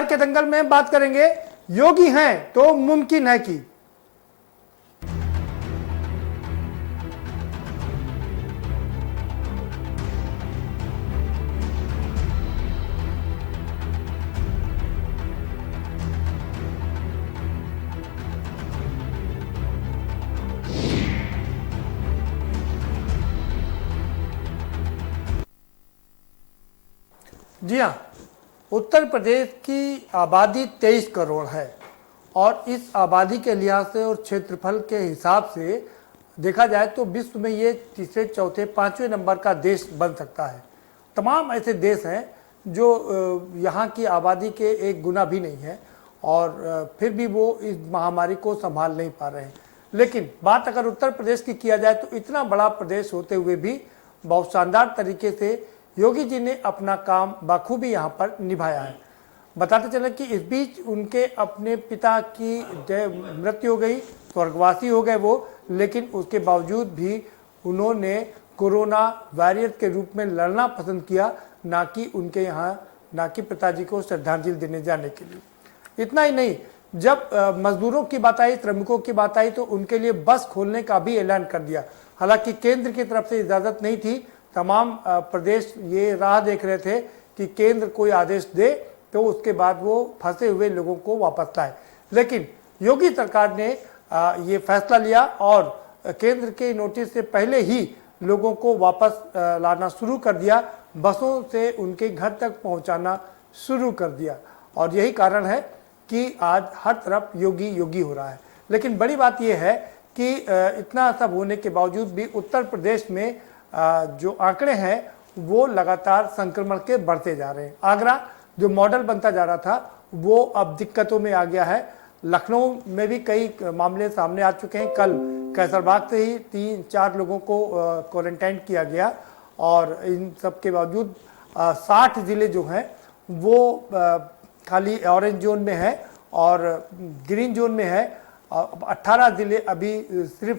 बिहार के दंगल में बात करेंगे योगी हैं तो मुमकिन है कि जी हाँ, उत्तर प्रदेश की आबादी 23 करोड़ है और इस आबादी के लिहाज से और क्षेत्रफल के हिसाब से देखा जाए तो विश्व में ये तीसरे चौथे पांचवें नंबर का देश बन सकता है। तमाम ऐसे देश हैं जो यहाँ की आबादी के एक गुना भी नहीं है और फिर भी वो इस महामारी को संभाल नहीं पा रहे हैं। लेकिन बात अगर उत्तर प्रदेश की किया जाए तो इतना बड़ा प्रदेश होते हुए भी बहुत शानदार तरीके से योगी जी ने अपना काम बखूबी यहाँ पर निभाया है। बताते चले कि इस बीच उनके अपने पिता की मृत्यु हो गई, स्वर्गवासी हो गए वो, लेकिन उसके बावजूद भी उन्होंने कोरोना वॉरियर के रूप में लड़ना पसंद किया, ना कि उनके यहाँ ना कि पिताजी को श्रद्धांजलि देने जाने के लिए। इतना ही नहीं, जब मजदूरों की बात आई, श्रमिकों की बात आई तो उनके लिए बस खोलने का भी ऐलान कर दिया। हालांकि केंद्र की तरफ से इजाज़त नहीं थी, तमाम प्रदेश ये राह देख रहे थे कि केंद्र कोई आदेश दे तो उसके बाद वो फंसे हुए लोगों को वापस लाए। लेकिन योगी सरकार ने ये फैसला लिया और केंद्र के नोटिस से पहले ही लोगों को वापस लाना शुरू कर दिया, बसों से उनके घर तक पहुंचाना शुरू कर दिया। और यही कारण है कि आज हर तरफ योगी योगी हो रहा है। लेकिन बड़ी बात यह है कि इतना सब होने के बावजूद भी उत्तर प्रदेश में जो आंकड़े हैं वो लगातार संक्रमण के बढ़ते जा रहे हैं। आगरा जो मॉडल बनता जा रहा था वो अब दिक्कतों में आ गया है। लखनऊ में भी कई मामले सामने आ चुके हैं। कल कैसरबाग से ही 3-4 लोगों को क्वारंटाइन किया गया और इन सब के बावजूद 60 जिले जो हैं वो खाली ऑरेंज जोन में है और ग्रीन जोन में है। 18 जिले अभी सिर्फ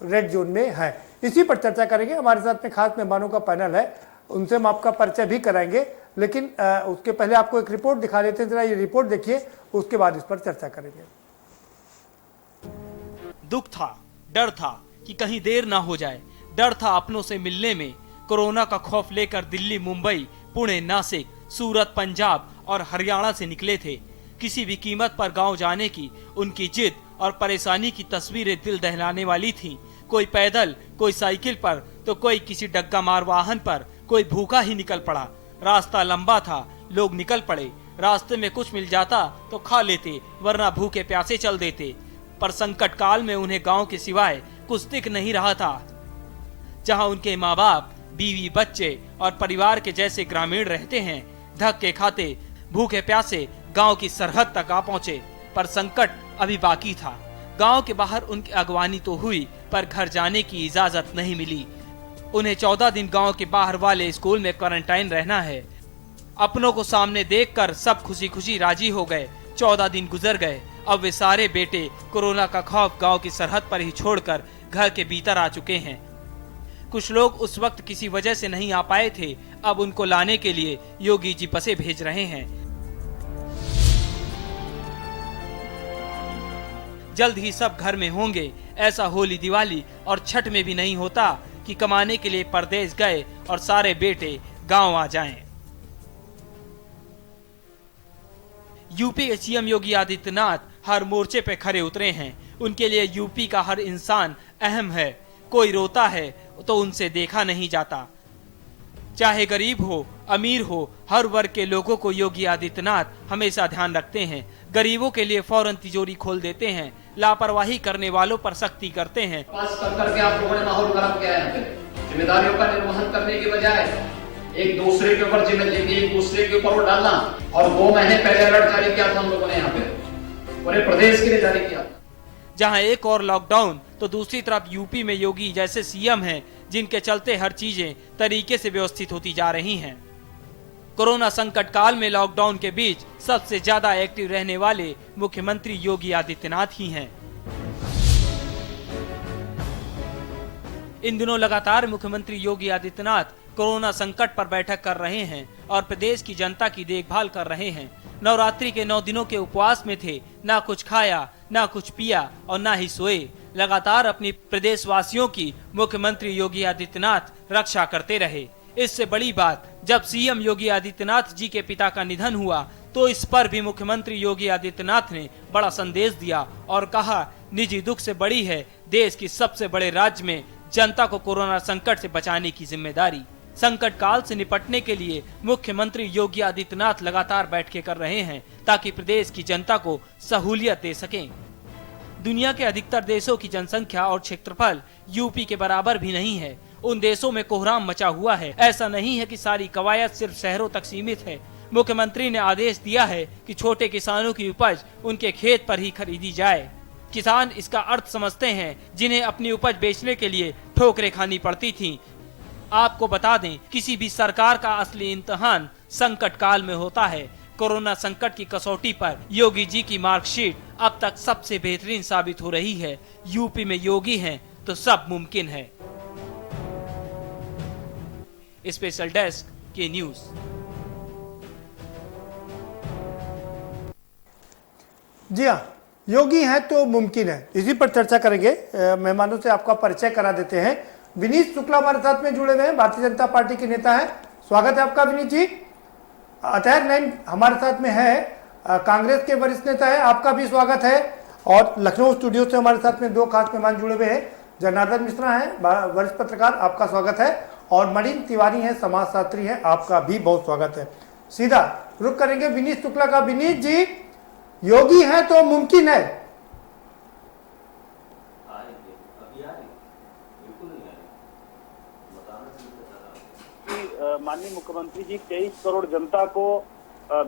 रेड जोन में है। इसी पर चर्चा करेंगे। हमारे साथ में खास मेहमानों का पैनल है, उनसे हम आपका परिचय भी कराएंगे, लेकिन उसके पहले आपको एक रिपोर्ट दिखा देते हैं। जरा ये रिपोर्ट देखिए, उसके बाद इस पर चर्चा करेंगे। दुख था, डर था कि कहीं देर ना हो जाए, डर था अपनों से मिलने में। कोरोना का खौफ लेकर दिल्ली, मुंबई, पुणे, नासिक, सूरत, पंजाब और हरियाणा से निकले थे। किसी भी कीमत पर गांव जाने की उनकी जिद और परेशानी की तस्वीरें दिल दहलाने वाली थीं। कोई पैदल, कोई साइकिल पर तो कोई किसी डग्गा मार वाहन पर, कोई भूखा ही निकल पड़ा। रास्ता लंबा था, लोग निकल पड़े। रास्ते में कुछ मिल जाता तो खा लेते, वरना भूखे प्यासे चल देते। पर संकट काल में उन्हें गांव के सिवाय कुछ दिख नहीं रहा था, जहां उनके माँ बाप, बीवी, बच्चे और परिवार के जैसे ग्रामीण रहते हैं। धक्के खाते, भूखे प्यासे गांव की सरहद तक आ पहुंचे, पर संकट अभी बाकी था। गांव के बाहर उनकी अगवानी तो हुई, पर घर जाने की इजाजत नहीं मिली। उन्हें 14 दिन गांव के बाहर वाले स्कूल में क्वारंटाइन रहना है। अपनों को सामने देखकर सब खुशी खुशी राजी हो गए। 14 दिन गुजर गए। अब वे सारे बेटे कोरोना का खौफ गांव की सरहद पर ही छोड़कर घर के भीतर आ चुके हैं। कुछ लोग उस वक्त किसी वजह से नहीं आ पाए थे, अब उनको लाने के लिए योगी जी बसें भेज रहे हैं। जल्द ही सब घर में होंगे। ऐसा होली, दिवाली और छठ में भी नहीं होता कि कमाने के लिए परदेश गए और सारे बेटे गांव आ जाएं। यूपी के सीएम योगी आदित्यनाथ हर मोर्चे पे खड़े उतरे हैं। उनके लिए यूपी का हर इंसान अहम है। कोई रोता है तो उनसे देखा नहीं जाता। चाहे गरीब हो, अमीर हो, हर वर्ग के लोगों को योगी आदित्यनाथ हमेशा ध्यान रखते हैं। गरीबों के लिए फौरन तिजोरी खोल देते हैं। लापरवाही करने वालों पर सख्ती करते हैं। पास करके आप लोगों ने माहौल खराब किया है। जिम्मेदारियों का निर्वहन करने की बजाय एक दूसरे के ऊपर जिम्मेदारी, एक दूसरे के ऊपर वो डालना। और 2 महीने पहले अलर्ट जारी किया था हम लोगों ने यहाँ पे, पूरे प्रदेश के लिए जारी किया। जहां एक और लॉकडाउन तो दूसरी तरफ यूपी में योगी जैसे सीएम हैं, जिनके चलते हर चीजें तरीके से व्यवस्थित होती जा रही हैं। कोरोना संकट काल में लॉकडाउन के बीच सबसे ज्यादा एक्टिव रहने वाले मुख्यमंत्री योगी आदित्यनाथ ही हैं। इन दिनों लगातार मुख्यमंत्री योगी आदित्यनाथ कोरोना संकट पर बैठक कर रहे हैं और प्रदेश की जनता की देखभाल कर रहे हैं। नवरात्रि के 9 दिनों के उपवास में थे, ना कुछ खाया, ना कुछ पिया और ना ही सोए। लगातार अपनी प्रदेश वासियों की मुख्यमंत्री योगी आदित्यनाथ रक्षा करते रहे। इससे बड़ी बात, जब सीएम योगी आदित्यनाथ जी के पिता का निधन हुआ तो इस पर भी मुख्यमंत्री योगी आदित्यनाथ ने बड़ा संदेश दिया और कहा, निजी दुख से बड़ी है देश की सबसे बड़े राज्य में जनता को कोरोना संकट से बचाने की जिम्मेदारी। संकट काल से निपटने के लिए मुख्यमंत्री योगी आदित्यनाथ लगातार बैठकें कर रहे हैं ताकि प्रदेश की जनता को सहूलियत दे सकें। दुनिया के अधिकतर देशों की जनसंख्या और क्षेत्रफल यूपी के बराबर भी नहीं है। उन देशों में कोहराम मचा हुआ है। ऐसा नहीं है कि सारी कवायद सिर्फ शहरों तक सीमित है। मुख्यमंत्री ने आदेश दिया है कि छोटे किसानों की उपज उनके खेत पर ही खरीदी जाए। किसान इसका अर्थ समझते हैं, जिन्हें अपनी उपज बेचने के लिए ठोकरें खानी पड़ती थीं। आपको बता दें, किसी भी सरकार का असली इम्तिहान संकट काल में होता है। कोरोना संकट की कसौटी पर योगी जी की मार्कशीट अब तक सबसे बेहतरीन साबित हो रही है। यूपी में योगी हैं तो सब मुमकिन है। स्पेशल डेस्क के न्यूज। जी हाँ, योगी हैं तो मुमकिन है, इसी पर चर्चा करेंगे। मेहमानों से आपका परिचय करा देते हैं। विनीत शुक्ला हमारे साथ में जुड़े हुए हैं, भारतीय जनता पार्टी के नेता हैं। स्वागत है आपका विनीत जी। अतैर नैन हमारे साथ में है, कांग्रेस के वरिष्ठ नेता है, आपका भी स्वागत है। और लखनऊ स्टूडियो से हमारे साथ में 2 खास मेहमान जुड़े हुए हैं। जनार्दन मिश्रा हैं, वरिष्ठ पत्रकार, आपका स्वागत है। और मरीन तिवारी हैं, समाजशास्त्री हैं, आपका भी बहुत स्वागत है। सीधा रुक करेंगे विनीत शुक्ला का। विनीत जी, योगी है तो मुमकिन है। माननीय मुख्यमंत्री जी 23 करोड़ जनता को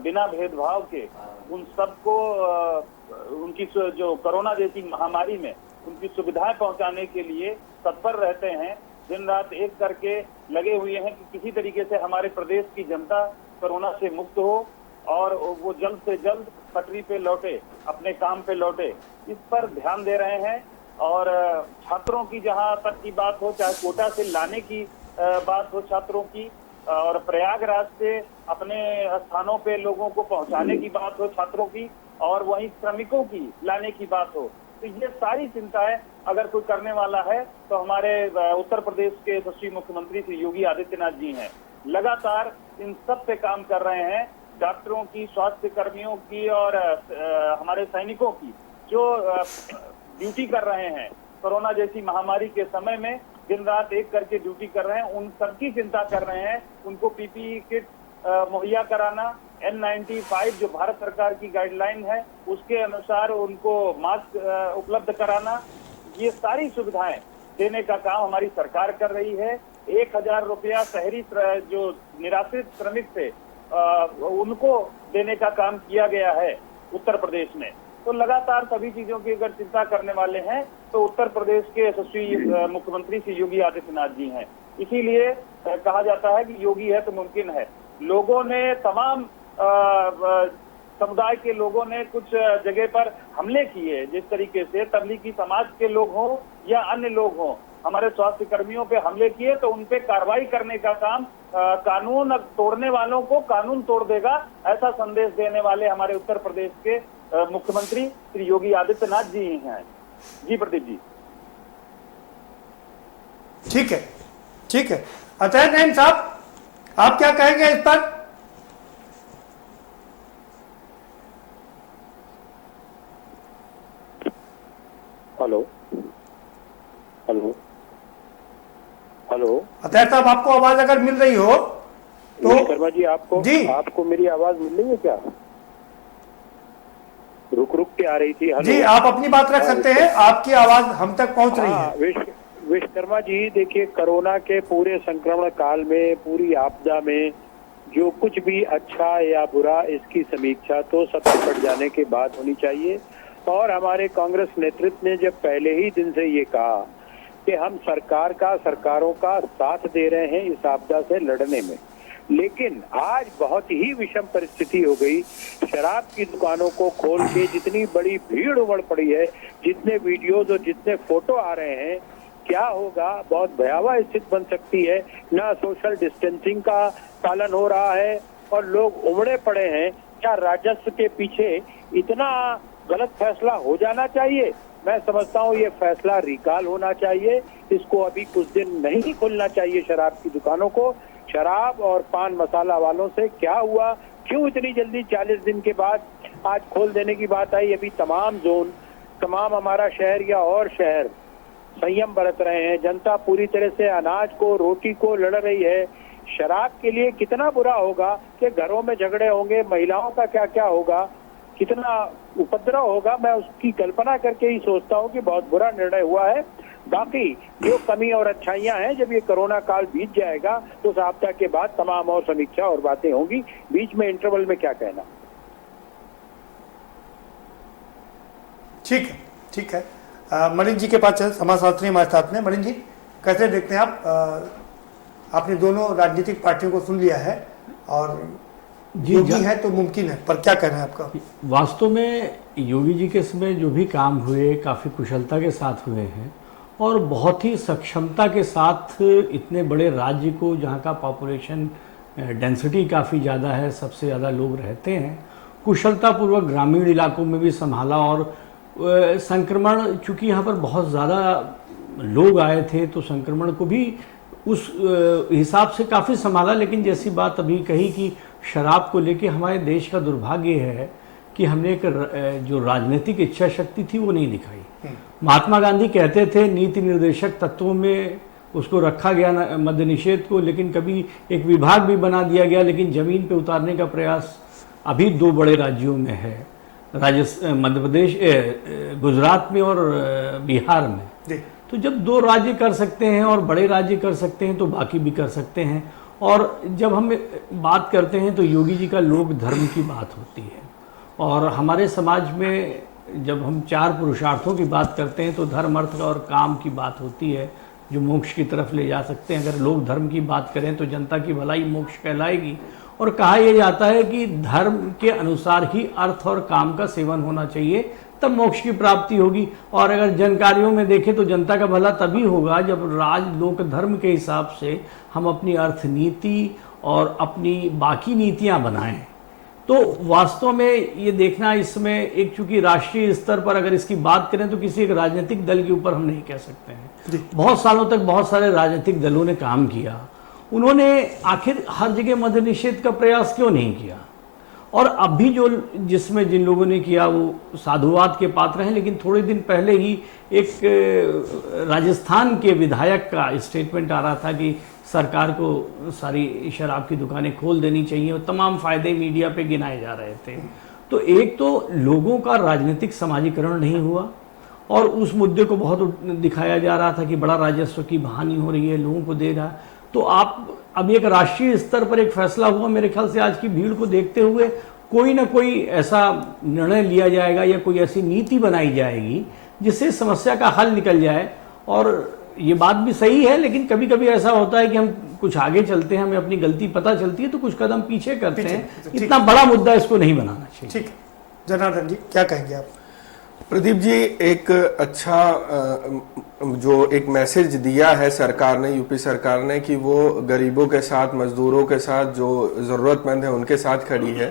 बिना भेदभाव के उन सबको उनकी जो कोरोना जैसी महामारी में उनकी सुविधाएं पहुंचाने के लिए तत्पर रहते हैं। दिन रात एक करके लगे हुए हैं कि किसी तरीके से हमारे प्रदेश की जनता कोरोना से मुक्त हो और वो जल्द से जल्द पटरी पे लौटे, अपने काम पे लौटे। इस पर ध्यान दे रहे हैं। और छात्रों की जहां तक की बात हो, चाहे कोटा से लाने की बात हो छात्रों की, और प्रयागराज से अपने स्थानों पे लोगों को पहुंचाने की बात हो छात्रों की, और वहीं श्रमिकों की लाने की बात हो, तो ये सारी चिंताएं अगर कोई करने वाला है तो हमारे उत्तर प्रदेश के यशस्वी मुख्यमंत्री श्री योगी आदित्यनाथ जी हैं। लगातार इन सब पे काम कर रहे हैं। डॉक्टरों की, स्वास्थ्य कर्मियों की और हमारे सैनिकों की जो ड्यूटी कर रहे हैं कोरोना जैसी महामारी के समय में, दिन रात एक करके ड्यूटी कर रहे हैं, उन सबकी चिंता कर रहे हैं। उनको पीपीई किट मुहैया कराना, N95 जो भारत सरकार की गाइडलाइन है उसके अनुसार उनको मास्क उपलब्ध कराना, ये सारी सुविधाएं देने का काम हमारी सरकार कर रही है। 1000 रुपया शहरी जो निराश्रित श्रमिक थे उनको देने का काम किया गया है उत्तर प्रदेश में। तो लगातार सभी चीजों की अगर चिंता करने वाले हैं तो उत्तर प्रदेश के यशस्वी मुख्यमंत्री श्री योगी आदित्यनाथ जी हैं। इसीलिए कहा जाता है कि योगी है तो मुमकिन है। लोगों ने, तमाम समुदाय के लोगों ने कुछ जगह पर हमले किए, जिस तरीके से तबलीगी समाज के लोग हों या अन्य लोग हों, हमारे स्वास्थ्य कर्मियों पे हमले किए, तो उन पे कार्रवाई करने का काम कानून तोड़ने वालों को कानून तोड़ देगा, ऐसा संदेश देने वाले हमारे उत्तर प्रदेश के मुख्यमंत्री श्री योगी आदित्यनाथ जी हैं। जी प्रदीप जी। ठीक है, ठीक है। अतैर नैन साहब, आप क्या कहेंगे इस पर? Hello hello hello. अतैर साहब, आपको आवाज अगर मिल रही हो तो शर्मा जी, आपको मेरी आवाज मिल रही है क्या? रुक रुक के आ रही थी। जी, आप अपनी बात रख सकते हैं, आपकी आवाज हम तक पहुंच रही है। विश्वकर्मा जी, देखिए, कोरोना के पूरे संक्रमण काल में, पूरी आपदा में जो कुछ भी अच्छा या बुरा, इसकी समीक्षा तो सब निपट जाने के बाद होनी चाहिए। और हमारे कांग्रेस नेतृत्व ने जब पहले ही दिन से ये कहा कि हम सरकारों का साथ दे रहे हैं इस आपदा से लड़ने में, लेकिन आज बहुत ही विषम परिस्थिति हो गई। शराब की दुकानों को खोल के जितनी बड़ी भीड़ उमड़ पड़ी है, जितने वीडियोज और जितने फोटो आ रहे हैं, क्या होगा, बहुत भयावह स्थिति बन सकती है। ना सोशल डिस्टेंसिंग का पालन हो रहा है, और लोग उमड़े पड़े हैं, क्या राजस्व के पीछे इतना गलत फैसला हो जाना चाहिए? मैं समझता हूँ ये फैसला रिकॉल होना चाहिए। इसको अभी कुछ दिन नहीं खुलना चाहिए शराब की दुकानों को। शराब और पान मसाला वालों से क्या हुआ, क्यों इतनी जल्दी 40 दिन के बाद आज खोल देने की बात आई? अभी तमाम जोन, तमाम हमारा शहर या और शहर संयम बरत रहे हैं। जनता पूरी तरह से अनाज को, रोटी को लड़ रही है। शराब के लिए कितना बुरा होगा कि घरों में झगड़े होंगे, महिलाओं का क्या क्या होगा, कितना उपद्रव होगा। मैं उसकी कल्पना करके ही सोचता हूँ कि बहुत बुरा निर्णय हुआ है। बाकी जो कमी और अच्छाइयां हैं, जब ये कोरोना काल बीत जाएगा तो उस आपदा के बाद तमाम और समीक्षा और बातें होंगी। बीच में इंटरवल में क्या कहना। ठीक है, ठीक है। मलिन जी के पास समाजशास्त्री हमारे साथ में। मलिन जी, कैसे देखते हैं आप? आपने दोनों राजनीतिक पार्टियों को सुन लिया है और योगी है तो मुमकिन है, पर क्या कहना है आपका? वास्तव में योगी जी के समय जो भी काम हुए काफ़ी कुशलता के साथ हुए हैं और बहुत ही सक्षमता के साथ इतने बड़े राज्य को, जहाँ का पॉपुलेशन डेंसिटी काफ़ी ज़्यादा है, सबसे ज़्यादा लोग रहते हैं, कुशलतापूर्वक ग्रामीण इलाकों में भी संभाला। और संक्रमण, चूँकि यहाँ पर बहुत ज़्यादा लोग आए थे तो संक्रमण को भी उस हिसाब से काफ़ी संभाला। लेकिन जैसी बात अभी कही कि शराब को लेके हमारे देश का दुर्भाग्य है कि हमने एक जो राजनीतिक इच्छा शक्ति थी वो नहीं दिखाई। महात्मा गांधी कहते थे नीति निर्देशक तत्वों में उसको रखा गया मद्य निषेध को, लेकिन कभी एक विभाग भी बना दिया गया, लेकिन ज़मीन पे उतारने का प्रयास अभी 2 बड़े राज्यों में है, मध्य प्रदेश, गुजरात में और बिहार में। तो जब 2 राज्य कर सकते हैं और बड़े राज्य कर सकते हैं तो बाकी भी कर सकते हैं। और जब हम बात करते हैं तो योगी जी का लोक धर्म की बात होती है और हमारे समाज में जब हम 4 पुरुषार्थों की बात करते हैं तो धर्म, अर्थ और काम की बात होती है जो मोक्ष की तरफ ले जा सकते हैं। अगर लोक धर्म की बात करें तो जनता की भलाई मोक्ष कहलाएगी। और कहा यह जाता है कि धर्म के अनुसार ही अर्थ और काम का सेवन होना चाहिए, तब मोक्ष की प्राप्ति होगी। और अगर जन कार्यों में देखें तो जनता का भला तभी होगा जब राज लोक धर्म के हिसाब से हम अपनी अर्थ नीति और अपनी बाकी नीतियां बनाएं। तो वास्तव में ये देखना, इसमें एक चूंकि राष्ट्रीय स्तर पर अगर इसकी बात करें तो किसी एक राजनीतिक दल के ऊपर हम नहीं कह सकते हैं। बहुत सालों तक बहुत सारे राजनीतिक दलों ने काम किया, उन्होंने आखिर हर जगह मद्य निषेध का प्रयास क्यों नहीं किया? और अब भी जिसमें जिन लोगों ने किया वो साधुवाद के पात्र हैं। लेकिन थोड़े दिन पहले ही एक राजस्थान के विधायक का स्टेटमेंट आ रहा था कि सरकार को सारी शराब की दुकानें खोल देनी चाहिए और तमाम फायदे मीडिया पे गिनाए जा रहे थे। तो एक तो लोगों का राजनीतिक समाजीकरण नहीं हुआ और उस मुद्दे को बहुत दिखाया जा रहा था कि बड़ा राजस्व की हानि हो रही है, लोगों को दे रहा। तो आप अब एक राष्ट्रीय स्तर पर एक फैसला हुआ, मेरे ख्याल से आज की भीड़ को देखते हुए कोई ना कोई ऐसा निर्णय लिया जाएगा या कोई ऐसी नीति बनाई जाएगी जिससे समस्या का हल निकल जाए। और ये बात भी सही है, लेकिन कभी कभी ऐसा होता है कि हम कुछ आगे चलते हैं, हमें अपनी गलती पता चलती है तो कुछ कदम पीछे करते हैं। इतना बड़ा मुद्दा इसको नहीं बनाना चाहिए। ठीक, जनार्दन जी क्या कहेंगे आप? प्रदीप जी, एक अच्छा जो एक मैसेज दिया है सरकार ने, यूपी सरकार ने, कि वो गरीबों के साथ, मजदूरों के साथ, जो ज़रूरतमंद है उनके साथ खड़ी है।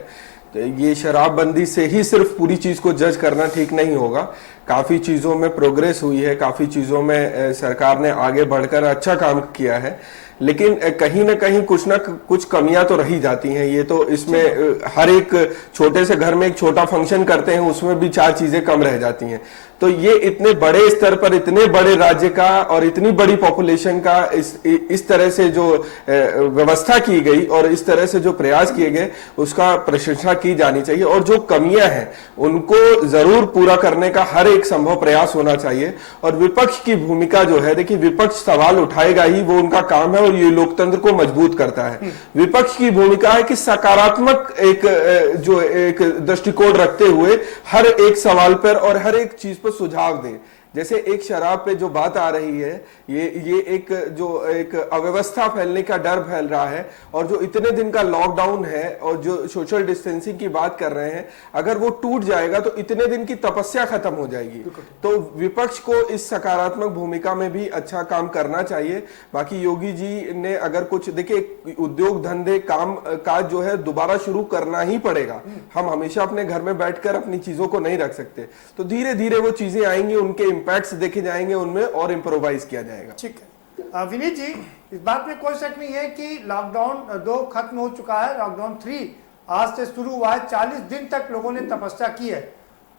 तो ये शराबबंदी से ही सिर्फ पूरी चीज़ को जज करना ठीक नहीं होगा। काफ़ी चीज़ों में प्रोग्रेस हुई है, काफ़ी चीज़ों में सरकार ने आगे बढ़कर अच्छा काम किया है, लेकिन कहीं ना कहीं कुछ ना कुछ कमियां तो रही जाती हैं। ये तो इसमें हर एक छोटे से घर में एक छोटा फंक्शन करते हैं, उसमें भी 4 चीजें कम रह जाती हैं। तो ये इतने बड़े स्तर पर, इतने बड़े राज्य का और इतनी बड़ी पॉपुलेशन का इस तरह से जो व्यवस्था की गई और इस तरह से जो प्रयास किए गए, उसका प्रशंसा की जानी चाहिए। और जो कमियां हैं उनको जरूर पूरा करने का हर एक संभव प्रयास होना चाहिए। और विपक्ष की भूमिका जो है, देखिए विपक्ष सवाल उठाएगा ही, वो उनका काम है और ये लोकतंत्र को मजबूत करता है। विपक्ष की भूमिका है कि सकारात्मक एक दृष्टिकोण रखते हुए हर एक सवाल पर और हर एक चीज पर सुझाव दे जैसे एक शराब पे जो बात आ रही है, ये एक अव्यवस्था फैलने का डर फैल रहा है, और जो इतने दिन का लॉकडाउन है और जो सोशल डिस्टेंसिंग की बात कर रहे हैं, अगर वो टूट जाएगा तो इतने दिन की तपस्या खत्म हो जाएगी। तो विपक्ष को इस सकारात्मक भूमिका में भी अच्छा काम करना चाहिए। बाकी योगी जी ने अगर कुछ, देखिए उद्योग धंधे काम काज जो है दोबारा शुरू करना ही पड़ेगा। हम हमेशा अपने घर में बैठकर अपनी चीजों को नहीं रख सकते, तो धीरे धीरे वो चीजें आएंगी, उनके इम्पैक्ट्स देखे जाएंगे, उनमें और इम्प्रोवाइज किया जाएगा। ठीक है विनीत जी, इस बात में कोई शक नहीं है कि लॉकडाउन 2 खत्म हो चुका है, लॉकडाउन 3 आज से शुरू हुआ है। 40 दिन तक लोगों ने तपस्या की है,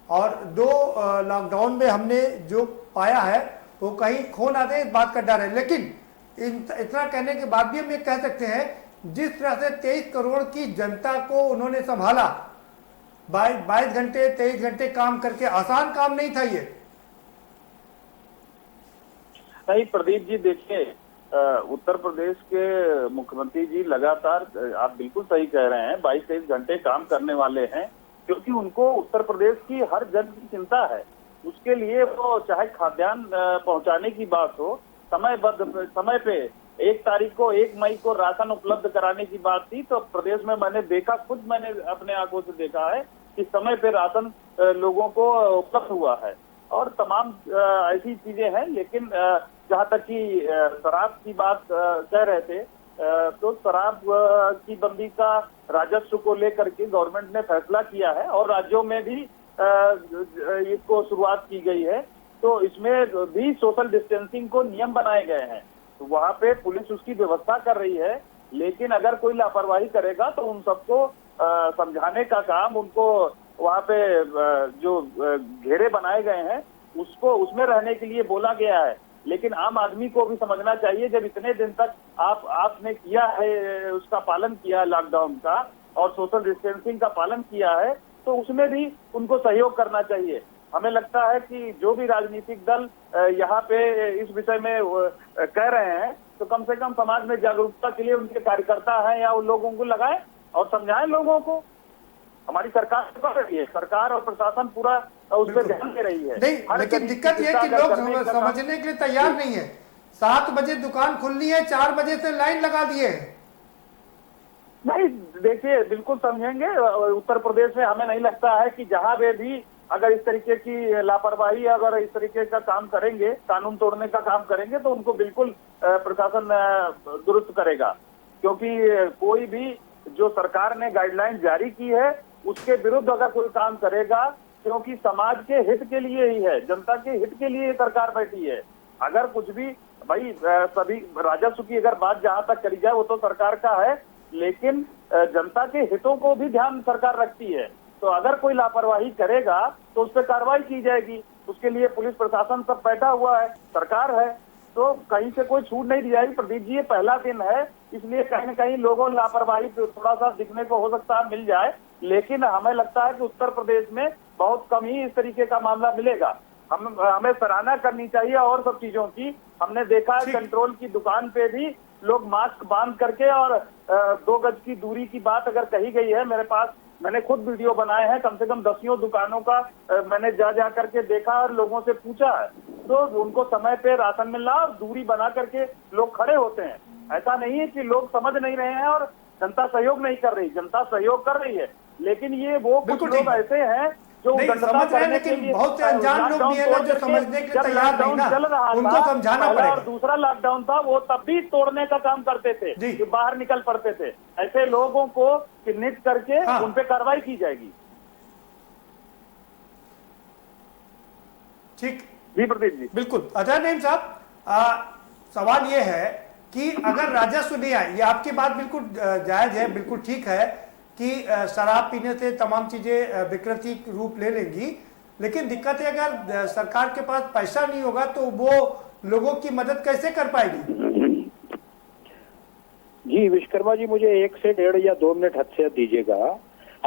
और 2 लॉकडाउन में हमने जो पाया है वो कहीं खो ना दे, इस बात का डर है। लेकिन इतना कहने के बाद भी हम ये कह सकते हैं, जिस तरह से 23 करोड़ की जनता को उन्होंने संभाला, 22 घंटे 23 घंटे काम करके, आसान काम नहीं था ये। नहीं प्रदीप जी, देखिए उत्तर प्रदेश के मुख्यमंत्री जी लगातार, आप बिल्कुल सही कह रहे हैं, 22-23 घंटे काम करने वाले हैं, क्योंकि उनको उत्तर प्रदेश की हर जन की चिंता है। उसके लिए वो चाहे खाद्यान्न पहुंचाने की बात हो, समय पे 1 तारीख को 1 मई को राशन उपलब्ध कराने की बात थी, तो प्रदेश में मैंने देखा, खुद मैंने अपने आंखों से देखा है कि समय पे राशन लोगों को उपलब्ध हुआ है, और तमाम ऐसी चीजें हैं। लेकिन जहाँ तक कि शराब की बात कह रहे थे, तो शराब की बंदी का राजस्व को लेकर के गवर्नमेंट ने फैसला किया है, और राज्यों में भी इसको शुरुआत की गई है। तो इसमें भी सोशल डिस्टेंसिंग को नियम बनाए गए हैं, तो वहाँ पे पुलिस उसकी व्यवस्था कर रही है। लेकिन अगर कोई लापरवाही करेगा तो उन सबको समझाने का काम, उनको वहाँ पे जो घेरे बनाए गए हैं उसको, उसमें रहने के लिए बोला गया है। लेकिन आम आदमी को भी समझना चाहिए, जब इतने दिन तक आपने किया है, उसका पालन किया लॉकडाउन का और सोशल डिस्टेंसिंग का पालन किया है, तो उसमें भी उनको सहयोग करना चाहिए। हमें लगता है कि जो भी राजनीतिक दल यहाँ पे इस विषय में कह रहे हैं, तो कम से कम समाज में जागरूकता के लिए उनके कार्यकर्ता हैं या उन लोगों को लगाएं और समझाएं लोगों को। हमारी सरकार कर रही है, सरकार और प्रशासन पूरा उस पर ध्यान दे रही है। नहीं, लेकिन दिक्कत यह है कि लोग समझने के लिए तैयार नहीं है। 7 बजे दुकान खुलनी है, 4 बजे से लाइन लगा दिए है। नहीं, देखिए बिल्कुल समझेंगे। उत्तर प्रदेश में हमें नहीं लगता है कि जहां वे भी अगर इस तरीके की लापरवाही, अगर इस तरीके का काम करेंगे, कानून तोड़ने का काम करेंगे, तो उनको बिल्कुल प्रशासन दुरुस्त करेगा। क्योंकि कोई भी जो सरकार ने गाइडलाइन जारी की है उसके विरुद्ध अगर कोई काम करेगा, क्योंकि समाज के हित के लिए ही है, जनता के हित के लिए सरकार बैठी है। अगर कुछ भी भाई सभी राजस्व की अगर बात जहां तक करी जाए वो तो सरकार का है, लेकिन जनता के हितों को भी ध्यान सरकार रखती है। तो अगर कोई लापरवाही करेगा तो उस पर कार्रवाई की जाएगी। उसके लिए पुलिस प्रशासन सब बैठा हुआ है, सरकार है, तो कहीं से कोई छूट नहीं दी जाएगी। प्रदीप जी, ये पहला दिन है, इसलिए कहीं न कहीं लोगों लापरवाही थोड़ा सा दिखने को हो सकता है, मिल जाए। लेकिन हमें लगता है कि उत्तर प्रदेश में बहुत कम ही इस तरीके का मामला मिलेगा। हमें सराहना करनी चाहिए और सब चीजों की। हमने देखा है कंट्रोल की दुकान पे भी लोग मास्क बांध करके, और 2 गज की दूरी की बात अगर कही गई है, मेरे पास मैंने खुद वीडियो बनाए हैं, कम से कम 10 दुकानों का मैंने जा करके देखा और लोगों से पूछा है, तो उनको समय पे राशन मिल रहा और दूरी बना करके लोग खड़े होते हैं। ऐसा नहीं है कि लोग समझ नहीं रहे हैं और जनता सहयोग नहीं कर रही, जनता सहयोग कर रही है। लेकिन ये वो कुछ लोग ऐसे हैं जो समझ रहे हैं, लेकिन बहुत से अनजान लोग भी हैं जो समझने के लिए तैयार नहीं ना, चल रहा उनको समझाना पड़ेगा। और दूसरा लॉकडाउन था, वो तब भी तोड़ने का काम करते थे, जो बाहर निकल पड़ते थे। ऐसे लोगों को चिन्हित करके उन पे कार्रवाई की जाएगी। ठीक जी प्रदीप जी, बिल्कुल। अजय नईम साहब, सवाल ये है कि अगर राजस्व नहीं आए, ये आपकी बात बिल्कुल जायज है, बिल्कुल ठीक है कि शराब पीने से तमाम चीजें विकृति रूप ले लेंगी, लेकिन दिक्कत है अगर सरकार के पास पैसा नहीं होगा तो वो लोगों की मदद कैसे कर पाएगी? जी विश्वकर्मा जी, मुझे 1 से 1.5 या 2 मिनट हद से दीजिएगा।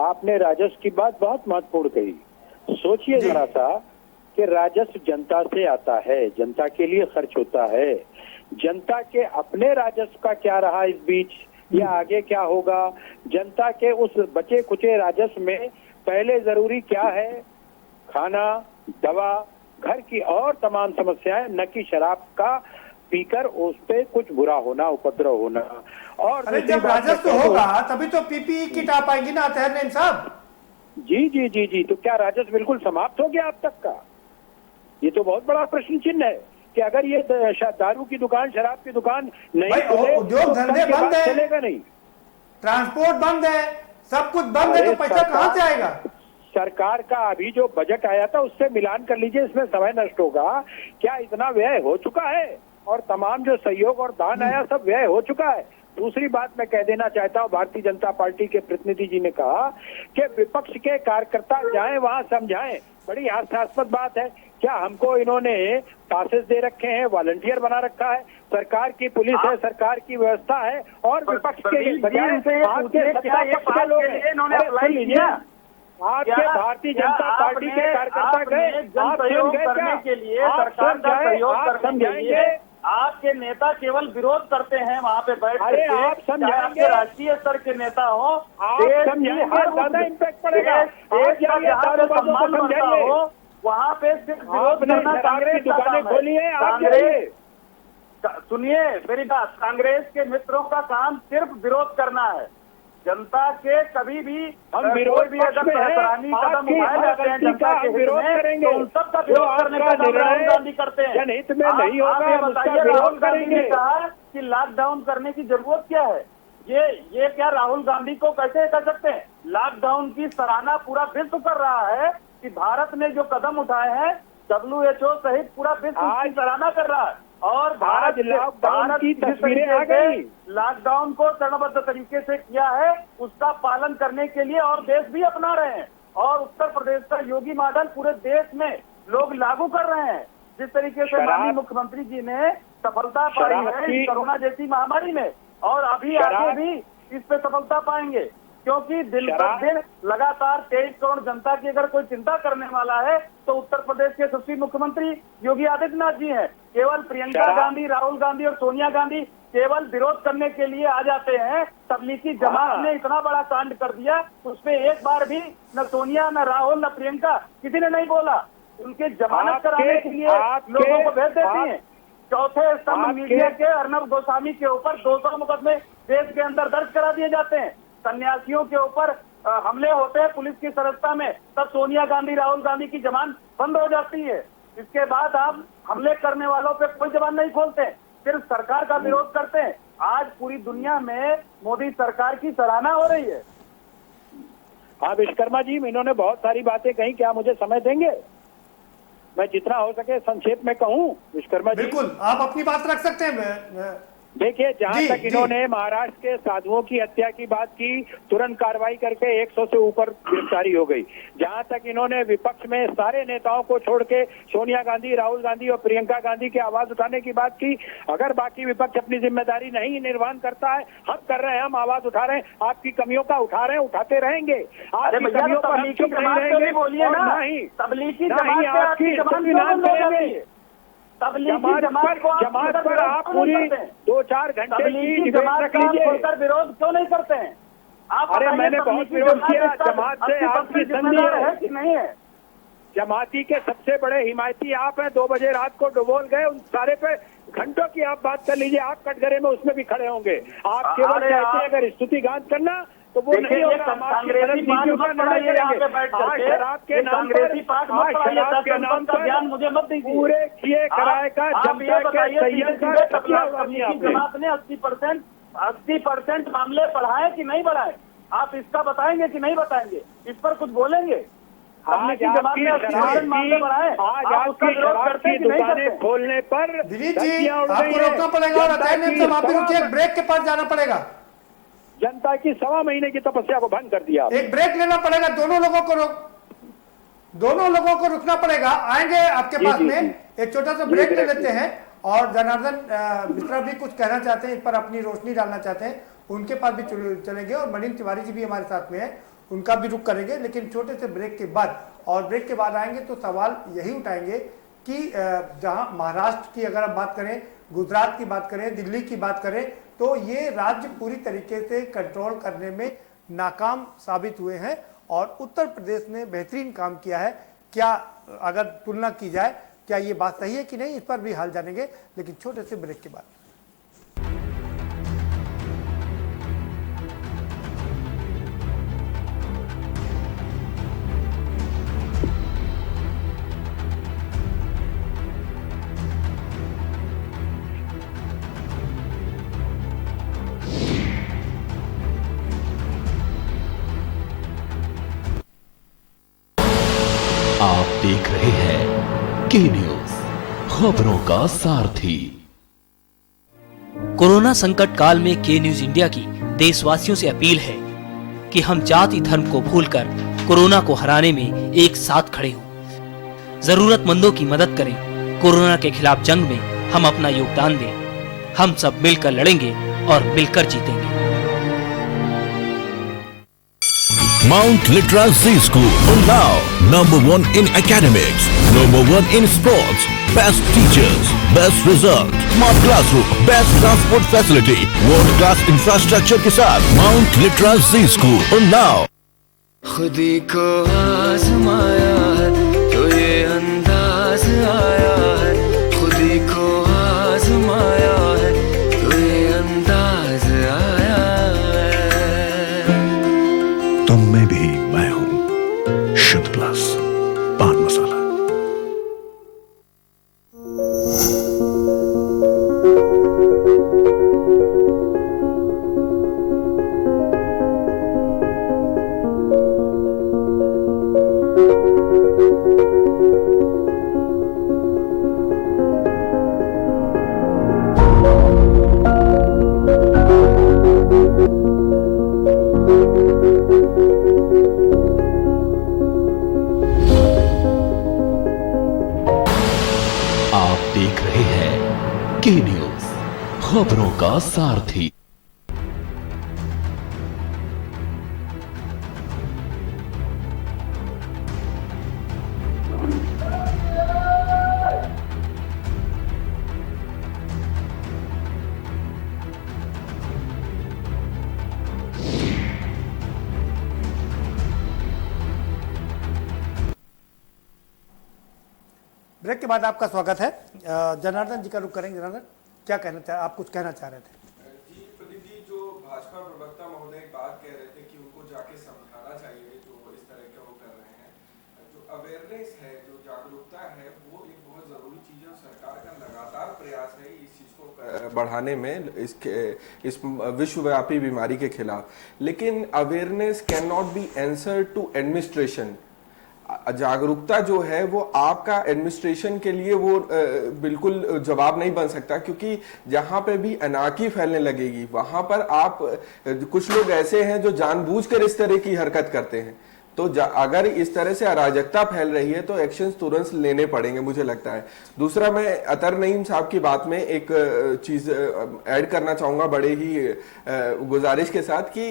आपने राजस्व की बात बहुत महत्वपूर्ण कही। सोचिए जरा सा कि राजस्व जनता से आता है, जनता के लिए खर्च होता है। जनता के अपने राजस्व का क्या रहा इस बीच, या आगे क्या होगा? जनता के उस बचे कुचे राजस्व में पहले जरूरी क्या है? खाना, दवा, घर की और तमाम समस्याएं, न कि शराब का पीकर उस पे कुछ बुरा होना, उपद्रव होना। और अरे दूसरी जब बात मैं राजस्व कह दूं- होगा तभी तो पीपीई किट आ पाएंगी ना अतहर नईम साहब। जी जी जी जी, तो क्या राजस्व बिल्कुल समाप्त हो गया अब तक का? ये तो बहुत बड़ा प्रश्न चिन्ह है कि अगर ये दारू की दुकान, शराब की दुकान नहीं भाई, खुले उद्योग तो धंधे कल के बंद बाद है। चलेगा नहीं। ट्रांसपोर्ट बंद है, सब कुछ बंद है, अरे तो पैसा कहाँ से आएगा? सरकार का अभी जो बजट आया था उससे मिलान कर लीजिए, इसमें समय नष्ट होगा क्या? इतना व्यय हो चुका है और तमाम जो सहयोग और दान आया सब व्यय हो चुका है। दूसरी बात मैं कह देना चाहता हूं, भारतीय जनता पार्टी के प्रतिनिधि जी ने कहा कि विपक्ष के कार्यकर्ता जाएं वहां समझाएं। बड़ी हास्यास्पद बात है। क्या हमको इन्होंने पासेस दे रखे हैं, वॉलंटियर बना रखा है? सरकार की पुलिस है, सरकार की व्यवस्था है और विपक्ष के बजाय आपके सत्ता पक्ष के लोग हैं। अरे सुन लीजिए, आपके भारतीय जनता पार्टी के कार्यकर्ता गए, आप सुन गए क्या? के लिए आप सरकार सुन का गए, सहयोग आप करने के समझाएंगे? लिए आपके नेता केवल विरोध करते हैं वहाँ पे बैठ अरे करके। आप समझाएंगे? चाहे आपके राष्ट्रीय स्तर के नेता हो, आप देश की समझाएंगे, हर ज्यादा इम्पैक्ट पड़ेगा। देश आप का जाइए, जहाँ पे दारूबाजों को सम्मान बढ़ता समझाइए। हो, वहाँ पे सिर्फ विरोध आपने करना शराब कांग्रेस की का दुकानें काम है। खोली है, आप कांग्रेस, जाइए। सुनिए मेरी बात, कांग्रेस के मित्रों का काम सिर्फ विरोध करना है। जनता के कभी भी हम कोई विरोध भी पक्ष अगर में हैं, सराहनीय कदम आपकी उठाए हर जाते हैं गलती जनता का के हम हित विरोध में, करेंगे। तो उन सब का जो विरोध करने का आपका काम राहुल निर्णय गांधी करते हैं। जनहित में आप- नहीं होगा, आप ये हम उसका बताइए, विरोध राहुल गांधी ने करेंगे। कहा कि लॉकडाउन करने की जरूरत क्या है? ये क्या राहुल गांधी को कैसे कर सकते हैं? लॉकडाउन की सराहना पूरा विश्व कर रहा है कि भारत ने जो कदम उठाए हैं, WHO सहित पूरा विश्व उसकी सराहना कर रहा है। और भारत लॉकडाउन की जिस तस्वीरें तरीके आ से गई। लॉकडाउन को चरणबद्ध तरीके से किया है, उसका पालन करने के लिए और देश भी अपना रहे हैं। और उत्तर प्रदेश का योगी मॉडल पूरे देश में लोग लागू कर रहे हैं। जिस तरीके से माननीय मुख्यमंत्री जी ने सफलता पाई है इस कोरोना जैसी महामारी में, और अभी आगे भी इस पे सफलता पाएंगे, क्योंकि दिन पर दिन लगातार 23 करोड़ जनता की अगर कोई चिंता करने वाला है तो उत्तर प्रदेश के यशस्वी मुख्यमंत्री योगी आदित्यनाथ जी हैं। केवल प्रियंका गांधी, राहुल गांधी और सोनिया गांधी केवल विरोध करने के लिए आ जाते हैं। तबलीगी जमात ने इतना बड़ा कांड कर दिया, उसपे एक बार भी न सोनिया, न राहुल, न प्रियंका किसी ने नहीं बोला। उनके जमानत कराने के लिए लोगों को भेज देती हैं। चौथे स्तंभ मीडिया के अर्नब गोस्वामी के ऊपर 200 मुकदमे देश के अंदर दर्ज करा दिए जाते हैं। सन्यासियों के ऊपर हमले होते हैं पुलिस की सदस्यता में, तब सोनिया गांधी, राहुल गांधी की जबान बंद हो जाती है। इसके बाद आप हमले करने वालों पे कोई जबान नहीं खोलते, सिर्फ सरकार का विरोध करते हैं। आज पूरी दुनिया में मोदी सरकार की सराहना हो रही है। हाँ विश्वकर्मा जी, इन्होंने बहुत सारी बातें कही, क्या मुझे समय देंगे? मैं जितना हो सके संक्षेप में कहूँ विश्वकर्मा जी। बिल्कुल, आप अपनी बात रख सकते हैं। देखिए, जहां जी, तक जी। इन्होंने महाराष्ट्र के साधुओं की हत्या की बात की, तुरंत कार्रवाई करके 100 से ऊपर गिरफ्तारी हो गई। जहां तक इन्होंने विपक्ष में सारे नेताओं को छोड़ के सोनिया गांधी, राहुल गांधी और प्रियंका गांधी की आवाज उठाने की बात की, अगर बाकी विपक्ष अपनी जिम्मेदारी नहीं निर्वहन करता है, हम कर रहे हैं, हम आवाज उठा रहे हैं, आपकी कमियों का उठा रहे हैं, उठाते रहेंगे। आपकी कमियों पर हम चुप नहीं रहेंगे बोलिए ना, नहीं तबलीगी नहीं, आपकी स्थिति नाम करेंगे। जमात पर आप पूरी 2-4 घंटे की डिबेट रख लीजिए। विरोध क्यों नहीं करते हैं आप? अरे मैंने बहुत विरोध किया, जमात से आपकी संधि है कि नहीं है? जमाती के सबसे बड़े हिमायती आप हैं। 2 बजे रात को डुबोल गए, उन सारे पे घंटों की आप बात कर लीजिए। आप कटघरे में उसमें भी खड़े होंगे। आप केवल कहते हैं अगर स्तुति गान करना तो वो नहीं होगा। हम आपकी गलत नीतियों का निर्णय करेंगे। आज शराब के नाम पर, आज शराब के नाम पर मुझे मत दीजिए। पूरे किए कराए का जनता के संयम का टकरा उड़ानी आपने। जमात ने 80% मामले बढ़ाए कि नहीं बढ़ाए? आप इसका बताएंगे कि नहीं बताएंगे? इस पर कुछ बोलेंगे? आज आपकी शराब की दुकानें खोलने पर दिलीप जी, आपको रोकना पड़ेगा और अतः नईम साहब आप भी रुकिए, एक ब्रेक के पास जाना पड़ेगा। जनता की 1.25 महीने की तपस्या को भंग कर दिया। एक ब्रेक लेना पड़ेगा, दोनों लोगों को रुकना पड़ेगा। आएंगे आपके पास में, एक छोटा सा ब्रेक ले लेते हैं। और जनार्दन मिश्रा भी कुछ कहना चाहते हैं, इस पर अपनी रोशनी डालना चाहते हैं, उनके पास भी चलेंगे। और मनीष तिवारी जी भी हमारे साथ में है, उनका भी रुख करेंगे, लेकिन छोटे से ब्रेक के बाद। और ब्रेक के बाद आएंगे तो सवाल यही उठाएंगे कि जहां महाराष्ट्र की अगर हम बात करें, गुजरात की बात करें, दिल्ली की बात करें, तो ये राज्य पूरी तरीके से कंट्रोल करने में नाकाम साबित हुए हैं और उत्तर प्रदेश ने बेहतरीन काम किया है। क्या अगर तुलना की जाए क्या ये बात सही है कि नहीं, इस पर भी हाल जानेंगे, लेकिन छोटे से ब्रेक के बाद। आप देख रहे हैं के न्यूज, खबरों का सारथी। कोरोना संकट काल में के न्यूज इंडिया की देशवासियों से अपील है कि हम जाति धर्म को भूलकर कोरोना को हराने में एक साथ खड़े हों। जरूरतमंदों की मदद करें। कोरोना के खिलाफ जंग में हम अपना योगदान दें। हम सब मिलकर लड़ेंगे और मिलकर जीतेंगे। Mount Litra Z School, Unnao, #1 in academics, #1 in sports, best teachers, best result, smart classroom, best transport facility, world class infrastructure के साथ Mount Litra Z School, Unnao। खुदी को आजमाया है तो ये अंदाज आया है, खुदी को आजमाया है तो ये अंदाज आया है। तुम में भी मैं हूँ, शुद्ध प्लस पान मसाला। आप देख रहे हैं के न्यूज, खबरों का सारथी। ब्रेक के बाद आपका स्वागत है। जनार्दन जी का रुख करेंगे। जनार्दन, क्या कहना चाह, आप कुछ कहना चाह रहे थे? जी प्रदीप जी, जो भाजपा प्रवक्ता महोदय एक बात कह रहे थे कि उनको जाके समझाना चाहिए जो इस तरह का वो कर रहे हैं। जो अवेयरनेस है, जो जागरूकता है, वो एक बहुत जरूरी चीज है और सरकार का लगातार प्रयास है इस चीज को बढ़ाने में, इस विश्वव्यापी बीमारी के खिलाफ। लेकिन awareness can not be answer to administration. जागरूकता जो है वो आपका एडमिनिस्ट्रेशन के लिए वो बिल्कुल जवाब नहीं बन सकता, क्योंकि जहां पे भी अनाकी फैलने लगेगी वहां पर आप कुछ लोग ऐसे हैं जो जानबूझकर इस तरह की हरकत करते हैं। तो अगर इस तरह से अराजकता फैल रही है तो एक्शन तुरंत लेने पड़ेंगे, मुझे लगता है। दूसरा, मैं अतर नईम साहब की बात में एक चीज ऐड करना चाहूंगा बड़े ही गुजारिश के साथ कि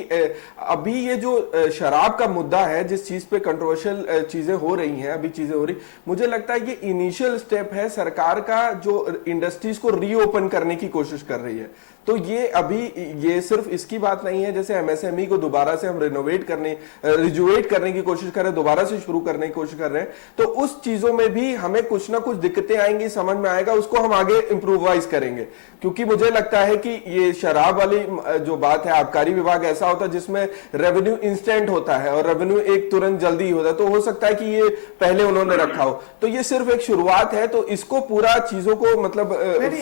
अभी ये जो शराब का मुद्दा है, जिस चीज पे कंट्रोवर्शियल चीजें हो रही हैं, अभी चीजें हो रही, मुझे लगता है ये इनिशियल स्टेप है सरकार का, जो इंडस्ट्रीज को रीओपन करने की कोशिश कर रही है। तो ये अभी ये सिर्फ इसकी बात नहीं है, जैसे एमएसएमई को दोबारा से हम रिजुवेट करने की कोशिश कर रहे हैं, दोबारा से शुरू करने की कोशिश कर रहे हैं, तो उस चीजों में भी हमें कुछ ना कुछ दिक्कतें आएंगी, समझ में आएगा, उसको हम आगे इंप्रूवाइज करेंगे। क्योंकि मुझे लगता है कि ये शराब वाली जो बात है, आबकारी विभाग ऐसा होता है जिसमें रेवेन्यू इंस्टेंट होता है और रेवेन्यू एक तुरंत जल्दी होता है, तो हो सकता है कि ये पहले उन्होंने रखा हो। तो ये सिर्फ एक शुरुआत है, तो इसको पूरा चीजों को मतलब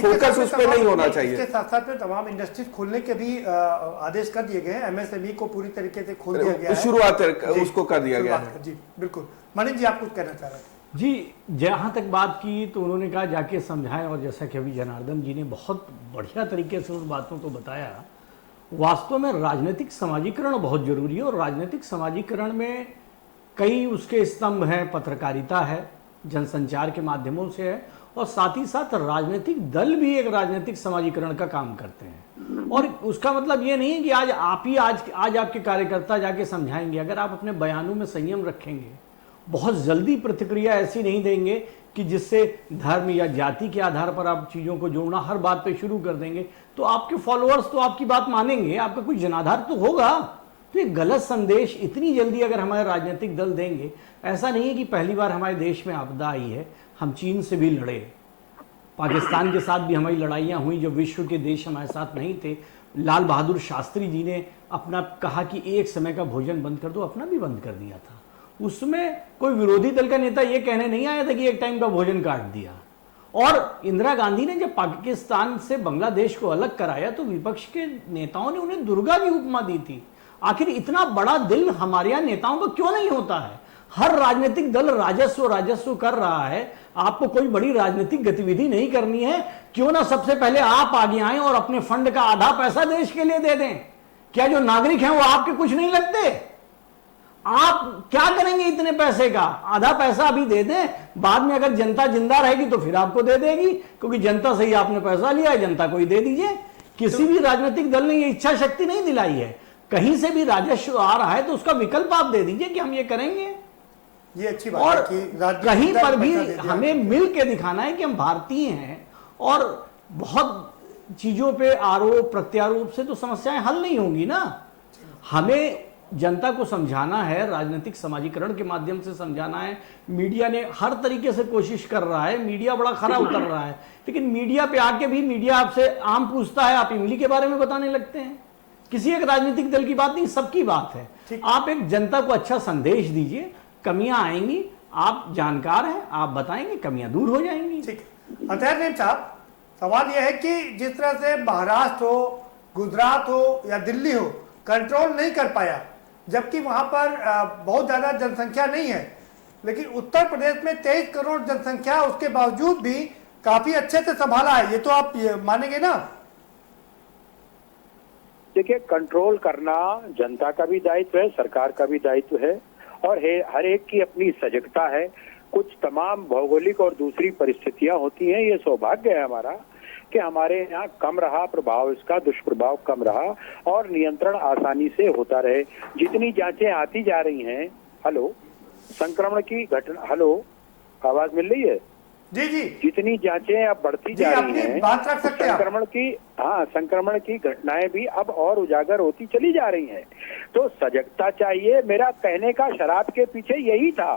फोकस उस पर नहीं होना चाहिए। इसके साथ साथ में तमाम इंडस्ट्रीज खोलने के भी आदेश कर दिए गए हैं। एमएसएमई को पूरी तरीके से खोल दिया गया है, शुरुआत उसको कर दिया गया है। जी बिल्कुल। मानिक जी, आप कुछ कहना चाह रहे थे? जी, जहाँ तक बात की तो उन्होंने कहा जाके समझाएं, और जैसा कि अभी जनार्दन जी ने बहुत बढ़िया तरीके से उन बातों को बताया। वास्तव में राजनीतिक समाजीकरण बहुत जरूरी है, और राजनीतिक समाजीकरण में कई उसके स्तंभ हैं। पत्रकारिता है, जनसंचार के माध्यमों से है, और साथ ही साथ राजनीतिक दल भी एक राजनीतिक समाजीकरण का काम करते हैं। और उसका मतलब ये नहीं है कि आज आपके कार्यकर्ता जाके समझाएंगे। अगर आप अपने बयानों में संयम रखेंगे, बहुत जल्दी प्रतिक्रिया ऐसी नहीं देंगे कि जिससे धर्म या जाति के आधार पर आप चीज़ों को जोड़ना हर बात पे शुरू कर देंगे, तो आपके फॉलोअर्स तो आपकी बात मानेंगे, आपका कुछ जनाधार तो होगा। तो ये गलत संदेश इतनी जल्दी अगर हमारे राजनीतिक दल देंगे, ऐसा नहीं है कि पहली बार हमारे देश में आपदा आई है, हम चीन से भी लड़े, पाकिस्तान के साथ भी हमारी लड़ाइयाँ हुई जब विश्व के देश हमारे साथ नहीं थे। लाल बहादुर शास्त्री जी ने अपना कहा कि एक समय का भोजन बंद कर दो, अपना भी बंद कर दिया था। उसमें कोई विरोधी दल का नेता ये कहने नहीं आया था कि एक टाइम का भोजन काट दिया। और इंदिरा गांधी ने जब पाकिस्तान से बांग्लादेश को अलग कराया तो विपक्ष के नेताओं ने उन्हें दुर्गा की उपमा दी थी। आखिर इतना बड़ा दिल हमारे यहाँ नेताओं को क्यों नहीं होता है? हर राजनीतिक दल राजस्व कर रहा है, आपको कोई बड़ी राजनीतिक गतिविधि नहीं करनी है, क्यों ना सबसे पहले आप आगे आए और अपने फंड का आधा पैसा देश के लिए दे दें। क्या जो नागरिक हैं वो आपके कुछ नहीं लगते? आप क्या करेंगे इतने पैसे का? आधा पैसा अभी दे दें, बाद में अगर जनता जिंदा रहेगी तो फिर आपको दे देगी, क्योंकि जनता से ही आपने पैसा लिया है, जनता को ही दे दीजिए। किसी भी राजनीतिक दल ने ये इच्छा शक्ति नहीं दिलाई है। कहीं से भी राजस्व आ रहा है तो उसका विकल्प आप दे दीजिए कि हम ये करेंगे। ये अच्छी बात और है कि कहीं पर भी हमें मिल के दिखाना है कि हम भारतीय हैं, और बहुत चीजों पे आरोप प्रत्यारोप से तो समस्याएं हल नहीं होंगी ना। हमें जनता को समझाना है, राजनीतिक समाजीकरण के माध्यम से समझाना है। मीडिया ने हर तरीके से कोशिश कर रहा है, मीडिया बड़ा खरा उतर रहा है, लेकिन मीडिया पे आके भी मीडिया आपसे आम पूछता है, आप इमली के बारे में बताने लगते हैं। किसी एक राजनीतिक दल की बात नहीं, सबकी बात है। आप एक जनता को अच्छा संदेश दीजिए, कमियां आएंगी, आप जानकार हैं, आप बताएंगे, कमियां दूर हो जाएंगी। ठीक है। अतहर नईम साहब, सवाल यह है कि जिस तरह से महाराष्ट्र हो, गुजरात हो या दिल्ली हो, कंट्रोल नहीं कर पाया, जबकि वहां पर बहुत ज्यादा जनसंख्या नहीं है, लेकिन उत्तर प्रदेश में 23 करोड़ जनसंख्या, उसके बावजूद भी काफी अच्छे से संभाला है। ये तो आप मानेंगे ना? देखिए, कंट्रोल करना जनता का भी दायित्व है, सरकार का भी दायित्व है, और हर एक की अपनी सजगता है। कुछ तमाम भौगोलिक और दूसरी परिस्थितियां होती हैं। ये सौभाग्य है हमारा कि हमारे यहाँ कम रहा प्रभाव, इसका दुष्प्रभाव कम रहा और नियंत्रण आसानी से होता रहे। जितनी जांचें आती जा रही हैं, हेलो, संक्रमण की घटना, हेलो, आवाज मिल रही है? जी जी। जितनी जांचें अब बढ़ती जा रही हैं, बात रख सकते हैं। संक्रमण की घटनाएं भी अब और उजागर होती चली जा रही हैं। तो सजगता चाहिए। मेरा कहने का शराब के पीछे यही था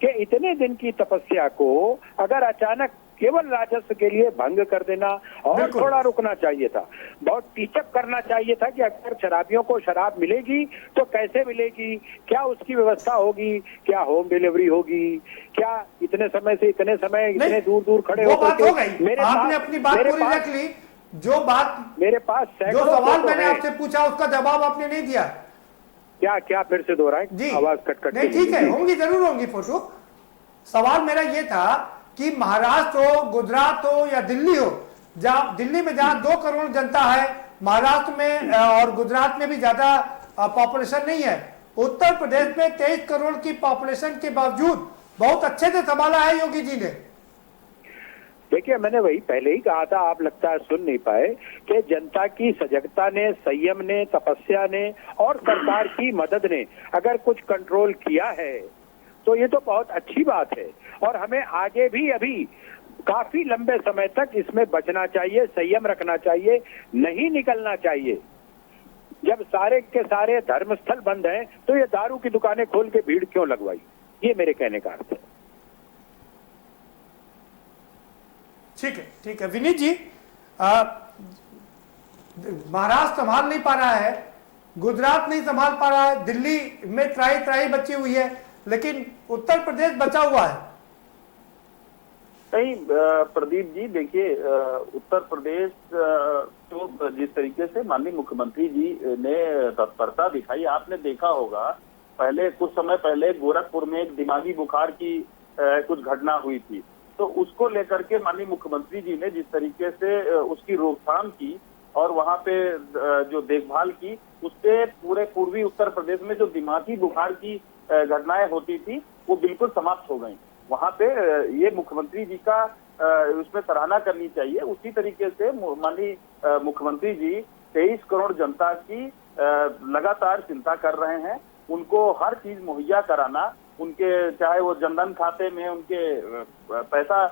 कि इतने दिन की तपस्या को अगर अचानक केवल राजस्व के लिए भंग कर देना और थोड़ा रुकना चाहिए था, बहुत टीचअप करना चाहिए था कि अगर शराबियों को शराब मिलेगी तो कैसे मिलेगी, क्या उसकी व्यवस्था होगी, क्या होम डिलीवरी होगी, क्या इतने समय से इतने समय इतने दूर दूर खड़े होकर आपने अपनी बात पूरी रख ली। जो बात मेरे पास, जो सवाल मैंने आपसे पूछा उसका जवाब आपने नहीं दिया। क्या फिर से दोहराएं? जी, आवाज कट नहीं, ठीक है, होंगी, जरूर होंगी फोटो। सवाल मेरा ये था कि महाराष्ट्र हो, गुजरात हो या दिल्ली हो, जहाँ दिल्ली में जहाँ 2 करोड़ जनता है, महाराष्ट्र में और गुजरात में भी ज्यादा पॉपुलेशन नहीं है, उत्तर प्रदेश में 23 करोड़ की पॉपुलेशन के बावजूद बहुत अच्छे से संभाला है योगी जी ने। देखिए, मैंने वही पहले ही कहा था, आप लगता है सुन नहीं पाए, कि जनता की सजगता ने, संयम ने, तपस्या ने और सरकार की मदद ने अगर कुछ कंट्रोल किया है तो ये तो बहुत अच्छी बात है। और हमें आगे भी अभी काफी लंबे समय तक इसमें बचना चाहिए, संयम रखना चाहिए, नहीं निकलना चाहिए। जब सारे के सारे धर्मस्थल बंद हैं तो ये दारू की दुकानें खोल के भीड़ क्यों लगवाई? ये मेरे कहने का अर्थ है। ठीक है विनीत जी, महाराष्ट्र संभाल नहीं पा रहा है, गुजरात नहीं संभाल पा रहा है, दिल्ली में त्राही बची हुई है, लेकिन उत्तर प्रदेश बचा हुआ है। नहीं प्रदीप जी, देखिए, उत्तर प्रदेश तो जिस तरीके से माननीय मुख्यमंत्री जी ने तत्परता दिखाई, आपने देखा होगा पहले कुछ समय पहले गोरखपुर में एक दिमागी बुखार की कुछ घटना हुई थी, तो उसको लेकर के माननीय मुख्यमंत्री जी ने जिस तरीके से उसकी रोकथाम की और वहां पे जो देखभाल की, उससे पूरे पूर्वी उत्तर प्रदेश में जो दिमागी बुखार की घटनाएं होती थी वो बिल्कुल समाप्त हो गई। वहां पे ये मुख्यमंत्री जी का उसमें सराहना करनी चाहिए। उसी तरीके से माननीय मुख्यमंत्री जी 23 करोड़ जनता की लगातार चिंता कर रहे हैं। उनको हर चीज मुहैया कराना, उनके चाहे वो जनधन खाते में उनके पैसा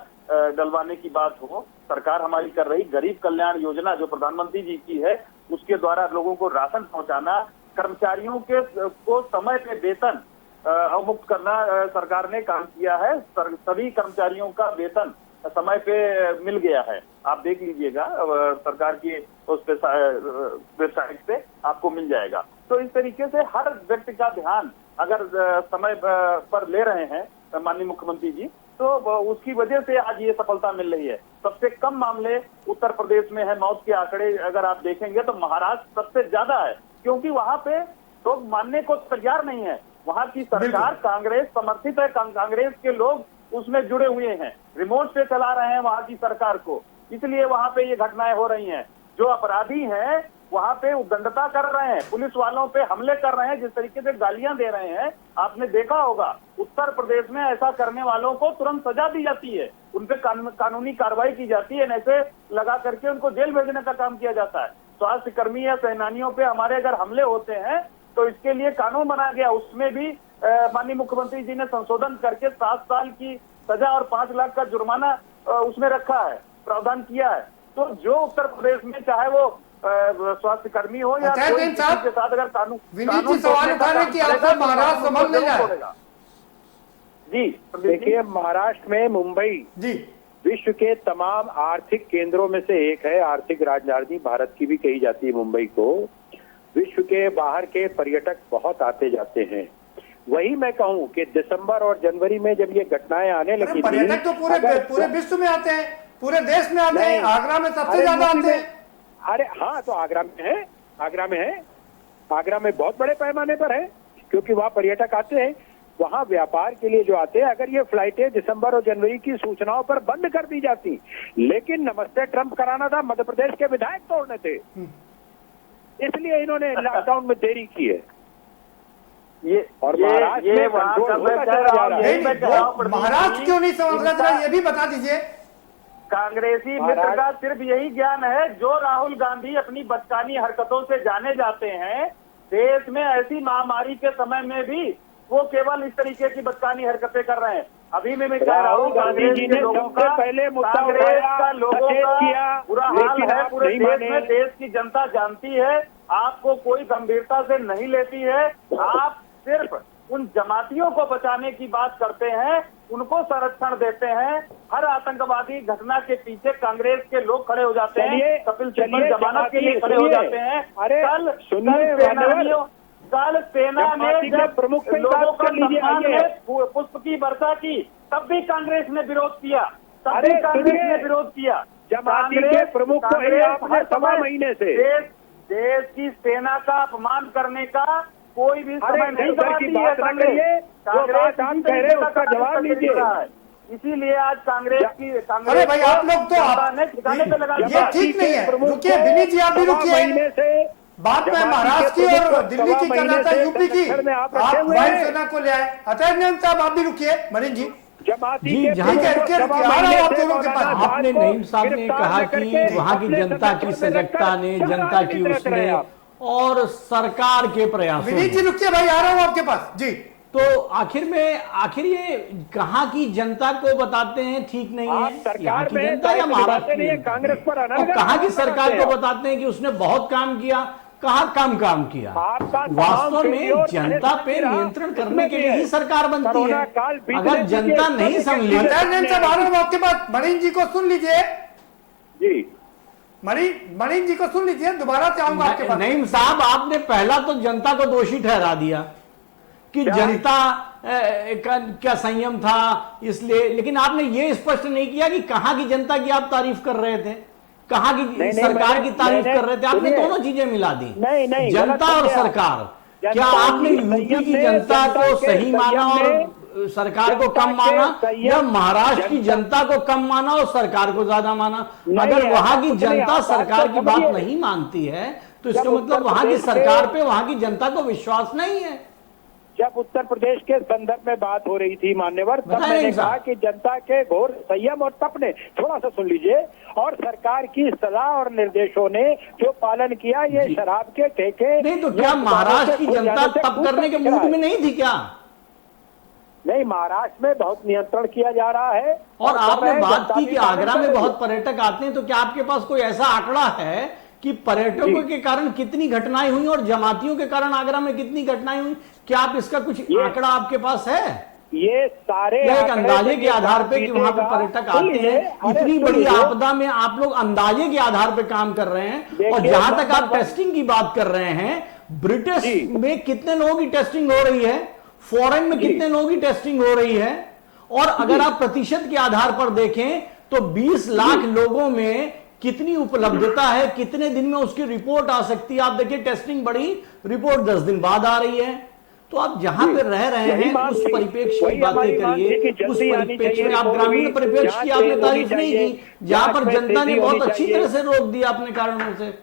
डलवाने की बात हो, सरकार हमारी कर रही गरीब कल्याण योजना जो प्रधानमंत्री जी की है, उसके द्वारा लोगों को राशन पहुंचाना, कर्मचारियों के को समय पे वेतन अवमुक्त करना सरकार ने काम किया है। सभी कर्मचारियों का वेतन समय पे मिल गया है। आप देख लीजिएगा सरकार की उस पे वेबसाइट पे आपको मिल जाएगा। तो इस तरीके से हर व्यक्ति का ध्यान अगर समय पर ले रहे हैं माननीय मुख्यमंत्री जी, तो उसकी वजह से आज ये सफलता मिल रही है। सबसे कम मामले उत्तर प्रदेश में है, मौत के आंकड़े अगर आप देखेंगे तो महाराष्ट्र सबसे ज्यादा है, क्योंकि वहां पे लोग मानने को तैयार नहीं है। वहां की सरकार कांग्रेस समर्थित है, कांग्रेस के लोग उसमें जुड़े हुए हैं, रिमोट से चला रहे हैं वहां की सरकार को, इसलिए वहां पे ये घटनाएं हो रही हैं। जो अपराधी हैं वहां पे उद्दंडता कर रहे हैं, पुलिस वालों पे हमले कर रहे हैं, जिस तरीके से गालियां दे रहे हैं आपने देखा होगा। उत्तर प्रदेश में ऐसा करने वालों को तुरंत सजा दी जाती है, उन पे कानूनी कार्रवाई की जाती है, ऐसे लगा करके उनको जेल भेजने का काम किया जाता है। स्वास्थ्य कर्मी या सेनानियों पे हमारे अगर हमले होते हैं तो इसके लिए कानून बनाया गया, उसमें भी माननीय मुख्यमंत्री जी ने संशोधन करके 7 साल की सजा और 5 लाख का जुर्माना उसमें रखा है, प्रावधान किया है। तो जो उत्तर प्रदेश में चाहे वो स्वास्थ्य कर्मी हो या कोई किसी के साथ अगर कानून सवाल उठाने की आपको महाराष्ट्र संभल नहीं जाएगा। जी देखिए, महाराष्ट्र में मुंबई जी विश्व के तमाम आर्थिक केंद्रों में से एक है। आर्थिक राजधानी भारत की भी कही जाती है मुंबई को। विश्व के बाहर के पर्यटक बहुत आते जाते हैं। वही मैं कहूं कि दिसंबर और जनवरी में जब ये घटनाएं आने लगी थी, पर्यटक तो पूरे विश्व में आते हैं, पूरे देश में आते हैं, आगरा में सबसे ज्यादा आते हैं। अरे हाँ, तो आगरा में है, आगरा में बहुत बड़े पैमाने पर है, क्योंकि वहाँ पर्यटक आते हैं, वहाँ व्यापार के लिए जो आते हैं। अगर ये फ्लाइटें दिसंबर और जनवरी की सूचनाओं पर बंद कर दी जाती, लेकिन नमस्ते ट्रंप कराना था, मध्य प्रदेश के विधायक तोड़ने थे, इसलिए इन्होंने लॉकडाउन में देरी की है। और महाराष्ट्र में कंट्रोल होता चला जा रहा है। महाराष्ट्र क्यों नहीं समझ रहा, ये भी बता दीजिए। कांग्रेसी मित्र का सिर्फ यही ज्ञान है, जो राहुल गांधी अपनी बचकानी हरकतों से जाने जाते हैं, देश में ऐसी महामारी के समय में भी वो केवल इस तरीके की बचकानी हरकतें कर रहे हैं। अभी भी मैं कह रहा हूँ, कांग्रेस के लोगों का, कांग्रेस का लोगों का बुरा हाल है पूरे देश में। देश की जनता जानती है, आपको कोई गंभीरता से नहीं लेती है। आप सिर्फ उन जमातियों को बचाने की बात करते हैं, उनको संरक्षण देते हैं। हर आतंकवादी घटना के पीछे कांग्रेस के लोग खड़े हो जाते हैं, कपिल सिब्बल जमानत के लिए खड़े हो जाते हैं। कल सेना ने जब लोगों का सम्मान में पुष्प की वर्षा की, तब भी कांग्रेस ने विरोध किया, तब भी कांग्रेस ने विरोध किया। जमाती के प्रमुख को आपने 6 महीने से देश की सेना का अपमान करने का कोई भी समय नहीं गवाती है कांग्रेस, उसका जवाब लीजिए। इसीलिए आज कांग्रेस की अरे भाई आप लोग तो ठिकाने पे लगा, ये ठीक नहीं है। रुकिए विनीत जी, आप भी रुकिए। बात में महाराष्ट्र की और दिल्ली की कर रहा था, यूपी की, आप वायुसेना को ले आए। अटैर्नी साहब आप भी रुकिए, मनीष जी। जी, जहाँ आपने नईम साहब ने कहा कि वहाँ की जनता की सजगता ने, जनता की उसने और सरकार के प्रयास। विनीत जी रुकिए भाई, आ रहा हूँ आपके पास जी। तो आखिर ये कहाँ की जनता को बताते हैं ठीक नहीं है, यहाँ की जनता या महाराष्ट्र की कांग्रेस पर? कहाँ की सरकार को बताते हैं कि उसने बहुत काम किया, कहाँ कम काम किया? वास्तव में जनता पे नियंत्रण करने के लिए ही सरकार बनती है। अगर जनता नहीं समझी, आपके पास मनीष जी को सुन लीजिए जी, मनीष जी को सुन लीजिए, दोबारा से आऊंगा आपके पास। नईम साहब, आपने पहला तो जनता को दोषी ठहरा दिया कि जनता क्या संयम था इसलिए, लेकिन आपने ये स्पष्ट नहीं किया कि कहाँ की जनता की आप तारीफ कर रहे थे, कहाँ की सरकार की तारीफ कर रहे थे। आपने दोनों चीजें मिला दी, जनता और सरकार। क्या आपने यूपी की जनता को सही माना और सरकार को कम माना, या महाराष्ट्र की जनता को कम माना और सरकार को ज्यादा माना? अगर वहां की जनता सरकार की बात नहीं मानती है तो इसका मतलब वहां की सरकार पे वहां की जनता को विश्वास नहीं है। जब उत्तर प्रदेश के संदर्भ में बात हो रही थी मान्यवर, तब मैंने कहा कि जनता के घोर संयम और तप ने, थोड़ा सा सुन लीजिए, और सरकार की सलाह और निर्देशों ने जो पालन किया, ये शराब के ठेके नहीं, तो क्या महाराष्ट्र की जनता तप करने के मूड में नहीं थी क्या? नहीं, महाराष्ट्र में बहुत नियंत्रण किया जा रहा है। और आपने बात की कि आगरा में बहुत पर्यटक आते हैं, तो क्या आपके पास कोई ऐसा आंकड़ा है कि पर्यटकों के कारण कितनी घटनाएं हुई और जमातियों के कारण आगरा में कितनी घटनाएं हुई? क्या आप इसका कुछ आंकड़ा आपके पास है? ये सारे एक अंदाजे के आधार पे कि वहां पे पर्यटक आते हैं, इतनी बड़ी आपदा में आप लोग अंदाजे के आधार पे काम कर रहे हैं। और जहां तक आप टेस्टिंग की बात कर रहे हैं, ब्रिटिश में कितने लोगों की टेस्टिंग हो रही है, फॉरेन में कितने लोगों की टेस्टिंग हो रही है, और अगर आप प्रतिशत के आधार पर देखें तो 20 लाख लोगों में कितनी उपलब्धता है, कितने दिन में उसकी रिपोर्ट आ सकती है। आप देखिए टेस्टिंग बड़ी, रिपोर्ट 10 दिन बाद आ रही है। तो आप जहां पे रह रहे हैं उस परिप्रेक्ष्य की बातें करिए, उस परिप्रेक्ष्य में आप ग्रामीण परिप्रेक्ष्य की आपने तारीफ नहीं की, जहां पर जनता ने बहुत अच्छी तरह से रोक दिया अपने कारणों से।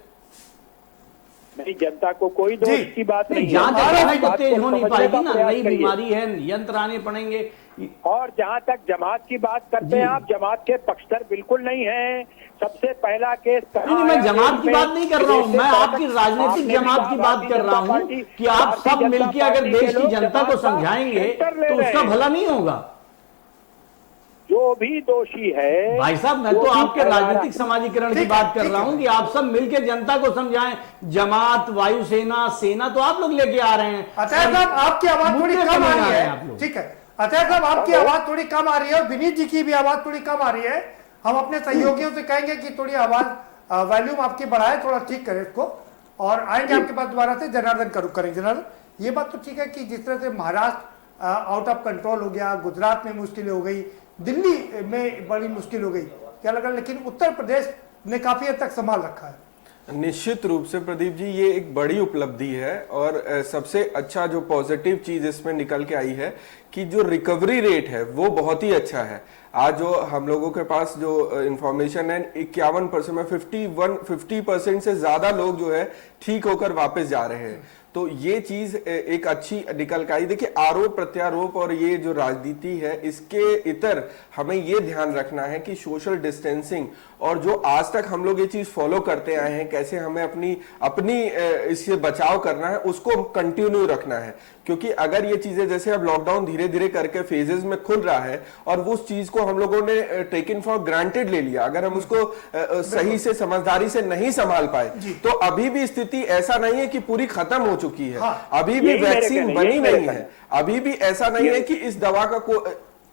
नहीं, जनता को कोई दोष की बात नहीं, जांच तो तेज हो नहीं पाएगी ना, नई बीमारी है, यंत्र आने पड़ेंगे। और जहां तक जमात की बात करते हैं आप, जमात के पक्षधर बिल्कुल नहीं है। सबसे पहला केस नहीं, मैं जमात की बात नहीं कर रहा हूं, मैं आपकी राजनीतिक जमात की बात कर रहा हूं कि आप सब मिलकर अगर देश की जनता को समझाएंगे तो उसका भला नहीं होगा। जो भी दोषी है भाई साहब, मैं तो आपके राजनीतिक समाजीकरण की बात कर रहा हूं कि आप सब मिलकर जनता को समझाएं। जमात, वायुसेना, सेना तो आप लोग लेके आ रहे हैं। अतः साहब आपकी आवाज थोड़ी कम आ रही है, ठीक है अतः साहब आपकी आवाज थोड़ी कम आ रही है और विनीत जी की भी आवाज थोड़ी कम आ रही है। हम अपने सहयोगियों से कहेंगे कि थोड़ी आवाज वॉल्यूम आपकी बढ़ाए, थोड़ा ठीक करें इसको, और आएंगे आपके पास दोबारा से। जनार्दन करेंगे। जनार्दन, ये बात तो ठीक है कि जिस तरह से महाराष्ट्र आउट ऑफ कंट्रोल हो गया, गुजरात में मुश्किल हो गई, दिल्ली में बड़ी मुश्किल हो गई, क्या लगा, लेकिन उत्तर प्रदेश ने काफी हद तक संभाल रखा है। निश्चित रूप से प्रदीप जी, ये एक बड़ी उपलब्धि है और सबसे अच्छा जो पॉजिटिव चीज इसमें निकल के आई है कि जो रिकवरी रेट है वो बहुत ही अच्छा है। आज जो हम लोगों के पास जो इंफॉर्मेशन है 51% में 50% से ज्यादा लोग जो है ठीक होकर वापस जा रहे हैं। तो ये चीज एक अच्छी निकल के आई। देखिए, आरोप प्रत्यारोप और ये जो राजनीति है, इसके इतर हमें ये ध्यान रखना है कि सोशल डिस्टेंसिंग और जो आज तक हम लोग ये चीज फॉलो करते आए हैं, कैसे हमें अपनी इससे बचाव करना है, उसको कंटिन्यू रखना है। क्योंकि अगर ये चीजें, जैसे अब लॉकडाउन धीरे धीरे करके फेजेस में खुल रहा है और उस चीज को हम लोगों ने टेकन फॉर ग्रांटेड ले लिया, अगर हम उसको सही से समझदारी से नहीं संभाल पाए, तो अभी भी स्थिति ऐसा नहीं है कि पूरी खत्म हो चुकी है। अभी भी वैक्सीन बनी नहीं है, अभी भी ऐसा नहीं है कि इस दवा का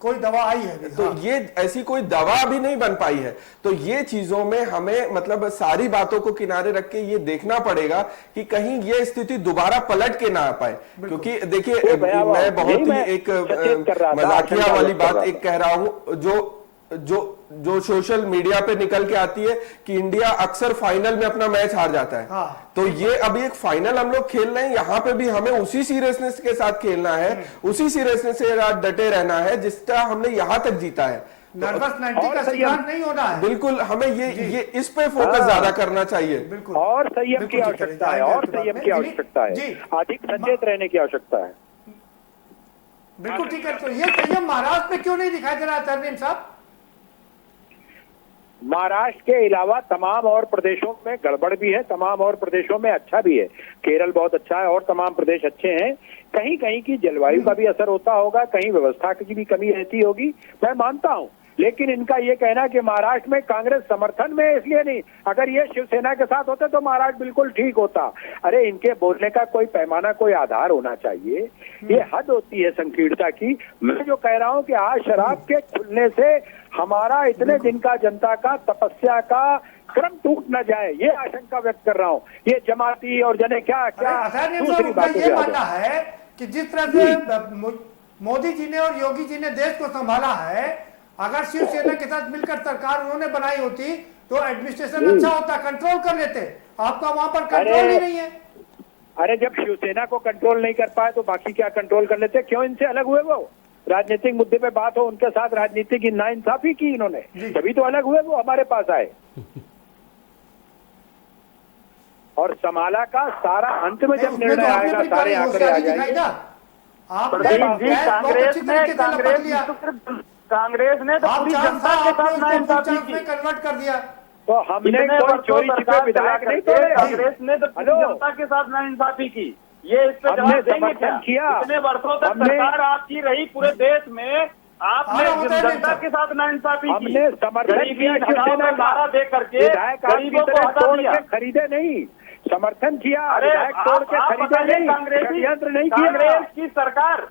कोई दवा आई है, तो ये ऐसी कोई दवा भी नहीं बन पाई है। तो ये चीजों में हमें मतलब सारी बातों को किनारे रख के ये देखना पड़ेगा कि कहीं ये स्थिति दोबारा पलट के ना आ पाए। क्योंकि देखिए, मैं बहुत ही एक मजाकिया वाली बात एक कह रहा हूं, जो सोशल मीडिया पे निकल के आती है कि इंडिया अक्सर फाइनल में अपना मैच हार जाता है। तो ये अभी एक फाइनल हम लोग खेल रहे हैं, यहाँ पे भी हमें उसी सीरियसनेस के साथ खेलना है, उसी सीरियसनेस से डटे रहना है जिसका हमने यहाँ तक जीता है। नर्वस 90 का शिकार नहीं होना है। बिल्कुल, हमें ये इस पे फोकस ज्यादा करना चाहिए। बिल्कुल, और संयम की आवश्यकता है, और संयम की आवश्यकता है, अधिक सचेत रहने की आवश्यकता है। बिल्कुल ठीक है। तो ये संयम महाराष्ट्र में क्यों नहीं दिखाई दे रहा है साहब? महाराष्ट्र के अलावा तमाम और प्रदेशों में गड़बड़ भी है, तमाम और प्रदेशों में अच्छा भी है। केरल बहुत अच्छा है और तमाम प्रदेश अच्छे हैं। कहीं कहीं की जलवायु का भी असर होता होगा, कहीं व्यवस्था की भी कमी रहती होगी, मैं मानता हूं। लेकिन इनका ये कहना कि महाराष्ट्र में कांग्रेस समर्थन में, इसलिए नहीं, अगर ये शिवसेना के साथ होते तो महाराष्ट्र बिल्कुल ठीक होता। अरे, इनके बोलने का कोई पैमाना, कोई आधार होना चाहिए। ये हद होती है संकीर्णता की। मैं जो कह रहा हूं कि आज शराब के खुलने से हमारा इतने दिन का जनता का तपस्या का क्रम टूट न जाए, ये आशंका व्यक्त कर रहा हूं। ये जमाती और जने क्या दूसरी बात ये मानना है कि जिस तरह से मोदी जी ने और योगी जी ने देश को संभाला है, अगर शिवसेना के साथ मिलकर सरकार उन्होंने बनाई होती तो एडमिनिस्ट्रेशन अच्छा होता, कंट्रोल कर लेते। आपका वहां पर कंट्रोल ही नहीं है। अरे, जब शिवसेना को कंट्रोल नहीं कर पाए तो बाकी क्या कंट्रोल कर लेते? क्यों इनसे अलग हुए? वो राजनीतिक मुद्दे पे बात हो, उनके साथ राजनीतिक नाइंसाफी की इन्होंने, तभी तो अलग हुए, वो हमारे पास आए। और समाला का सारा अंत में जब निर्णय आएगा, सारे आंकड़े आ जाएंगे। कांग्रेस ने तो पूरी जनता के साथ नाइंसाफी की, कन्वर्ट कर दिया। तो हमने कोई चोरी छिपे विधायक नहीं तोड़े। कांग्रेस ने तो पूरी जनता के साथ नाइंसाफी की। ये इस पे जवाब देंगे क्या? इतने वर्षों तक सरकार आपकी रही पूरे देश में, आपने जनता के के साथ नाइंसाफी की। हमने समर्थन गरीबी किया शिवसेना का, नारा दे करके विधायक आपकी गरीबों को तरह हटा तोड़ दिया। के खरीदे नहीं, समर्थन किया, अरे विधायक तोड़ के आप खरीदे बताइए, नहीं, षड्यंत्र नहीं किया। कांग्रेस की सरकार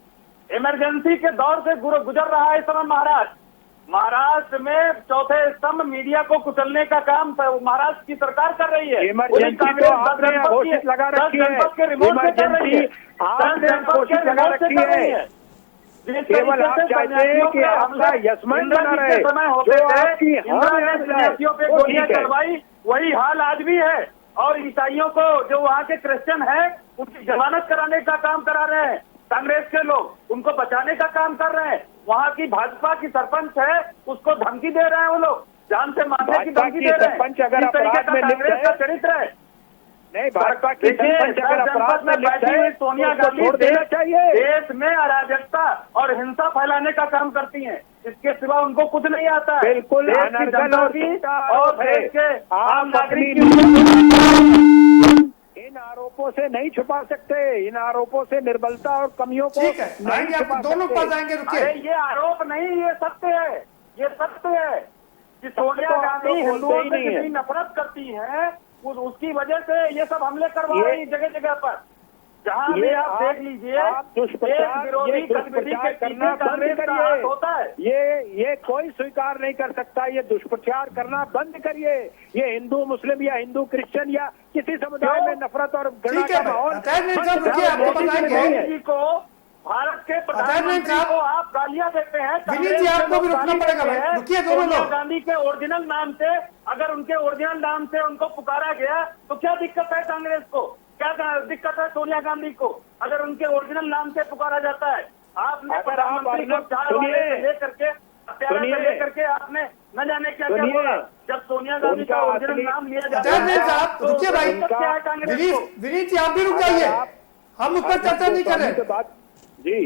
इमरजेंसी के दौर से गुजर रहा है इस समय महाराष्ट्र में चौथे स्तंभ मीडिया को कुचलने का काम महाराष्ट्र की सरकार कर रही है। इमरजेंसी तो आपने घोषित लगा रखी है, इमरजेंसी आपने घोषित लगा रखी है। केवल आप चाहते हैं कि आपका यशमान बना रहे, जो आपकी पे गोलियां चलवाई, वही हाल आज भी है। और ईसाइयों को, जो वहाँ के क्रिश्चियन है, उनकी जमानत कराने का काम करा रहे हैं कांग्रेस के लोग, उनको बचाने का काम कर रहे हैं। वहाँ की भाजपा की सरपंच है, उसको धमकी दे रहे हैं वो लोग, जान से मारने की धमकी दे रहे हैं। सरपंच अगर अपराध में लिप्त कांग्रेस का चरित्र है। नहीं, भाजपा की सरपंच अगर अपराध में लिप्त है, सोनिया गांधी छोड़ देना चाहिए। देश में अराजकता और हिंसा फैलाने का काम करती हैं, इसके सिवा उनको कुछ नहीं आता है। बिल्कुल देश की अनर्गल जनता और की झूठा और आरोप है। देश के आम आप नागरिक अपनी इन आरोपों से नहीं छुपा सकते, इन आरोपों से निर्बलता और कमियों को ठीक है, नहीं आएंगे आप छुपा दोनों सकते। पास आएंगे, रुकिए। अरे ये आरोप नहीं, ये सत्य है, ये सत्य है कि सोनिया तो आप गांधी लोग बोलते हिंदुओं ही से नहीं है। कितनी नफरत करती हैं, उसकी वजह से ये सब हमले करवा रही है जगह जगह पर। जहाँ भी आप देख लीजिए, आप दुष्प्रचार, विरोधी ये गतिविधि के दुष्प्रचार पीछे करना बंद कांग्रेस का हाथ होता है। करिए। ये कोई स्वीकार नहीं कर सकता, ये दुष्प्रचार करना बंद करिए। ये हिंदू मुस्लिम या हिंदू क्रिश्चियन या किसी समुदाय में नफरत और घृणा ठीक है का माहौल अतैर नहीं बंद साहब, रुकिए, करो। आपको बताएंगे। मोदी जी को, भारत के प्रधानमंत्री को आप गालियां देते हैं। विनीत जी, आपको भी रुकना पड़ेगा भाई, रुकिए दोनों सोनिया लोग। गांधी के ओरिजिनल नाम से, अगर उनके ओरिजिनल नाम से उनको पुकारा गया तो क्या दिक्कत है कांग्रेस को? क्या दिक्कत है सोनिया गांधी को अगर उनके ओरिजिनल नाम से पुकारा जाता है? आपने अगर आप प्रधानमंत्री को चार वाले से लेकर के हत्यारा से लेकर के आपने न जाने क्या क्या बोला। जब सोनिया गांधी का ओरिजिनल नाम लिया जाता अतैर नहीं है साहब, तो रुकिए भाई। दिक्कत क्या है कांग्रेस को? विनीत जी, आप भी रुक जाइए, हम उस पर चर्चा नहीं कर रहे। जी,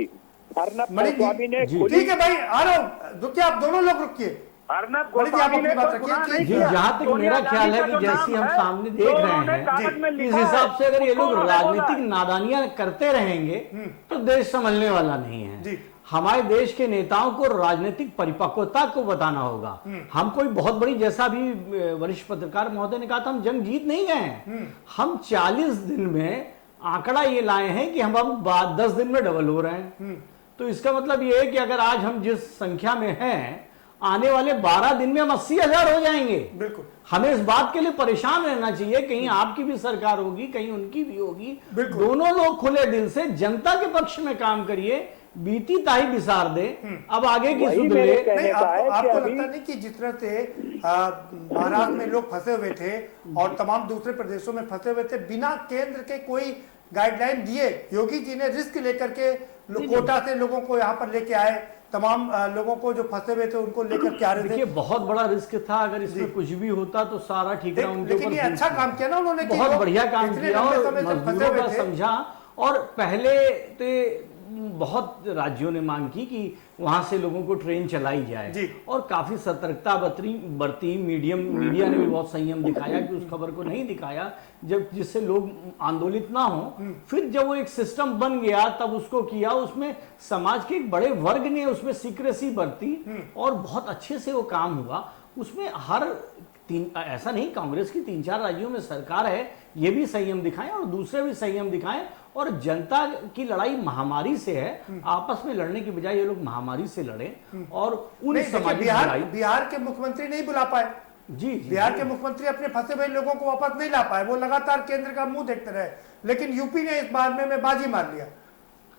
अर्नब मणि गोस्वामी ने जी, ठीक है भाई, आ रहा हूँ, रुकिए, आप दोनों लोग रुकिए। अर्नब मणि जी, आप गोस्वामी अपनी ने बात कोई रखिए। गुनाह नहीं जी, किया। जहाँ तक सोनिया मेरा ख्याल है गांधी कि का जो जैसी नाम हम है, सामने देख जो रहे उन्होंने हैं, कागज में इस लिखा है, हिसाब से अगर ये उसको लोग उन्होंने बोला राजनीतिक है। नादानियां करते रहेंगे तो देश संभलने वाला नहीं है। जी। हमारे देश के नेताओं को राजनीतिक परिपक्वता को बताना होगा। हम कोई बहुत बड़ी, जैसा भी वरिष्ठ पत्रकार महोदय ने कहा था, हम जंग जीत नहीं गए हैं। हम 40 दिन में आंकड़ा ये लाए हैं कि हम अब 10 दिन में डबल हो रहे हैं। तो इसका मतलब ये है कि अगर आज हम जिस संख्या में हैं, आने वाले 12 दिन में हम 80,000 हो जाएंगे। बिल्कुल। हमें इस बात के लिए परेशान रहना चाहिए, कहीं आपकी भी सरकार होगी, कहीं उनकी भी होगी। बिल्कुल। दोनों लोग खुले दिल से जनता के पक्ष में काम करिए, बीती ताही बिसार दे, अब आगे की वही सुध मेरे ले। कहने नहीं, का है कि आपको अभी लगता नहीं कि जिस तरह से महाराष्ट्र में लोग फंसे हुए थे और तमाम दूसरे प्रदेशों में फंसे हुए थे, बिना केंद्र के कोई गाइडलाइन दिए योगी जी ने रिस्क लेकर के कोटा से लोगों को यहाँ पर लेके आए, तमाम लोगों को जो फंसे हुए थे उनको लेकर के आ रहे देखिए, थे। बहुत बड़ा रिस्क था, अगर इसमें कुछ भी होता तो सारा ठीकरा उनके लेकिन ऊपर ये अच्छा काम किया ना उन्होंने कि बहुत वो बढ़िया काम इतने किया लंबे और समय से फंसे मजदूरों हुए का थे। समझा। और पहले तो बहुत राज्यों ने मांग की कि वहां से लोगों को ट्रेन चलाई जाए जी। और काफी सतर्कता बरती। मीडिया ने भी बहुत संयम दिखाया कि उस खबर को नहीं दिखाया जब, जिससे लोग आंदोलित ना हो। फिर जब वो एक सिस्टम बन गया तब उसको किया, उसमें समाज के एक बड़े वर्ग ने उसमें सीक्रेसी बरती और बहुत अच्छे से वो काम हुआ। उसमें ऐसा नहीं, कांग्रेस की 3-4 राज्यों में सरकार है, ये भी संयम दिखाएं और दूसरे भी संयम दिखाएं। और जनता की लड़ाई महामारी से है, आपस में लड़ने की बजाय ये लोग महामारी से लड़े और उन नहीं, देखिए, सामाजिक लड़ाई। बिहार के मुख्यमंत्री नहीं बुला पाए। जी, बिहार के मुख्यमंत्री अपने फंसे हुए लोगों को वापस नहीं ला पाए, वो लगातार केंद्र का मुंह देखते रहे। लेकिन यूपी ने इस बार में बाजी मार लिया,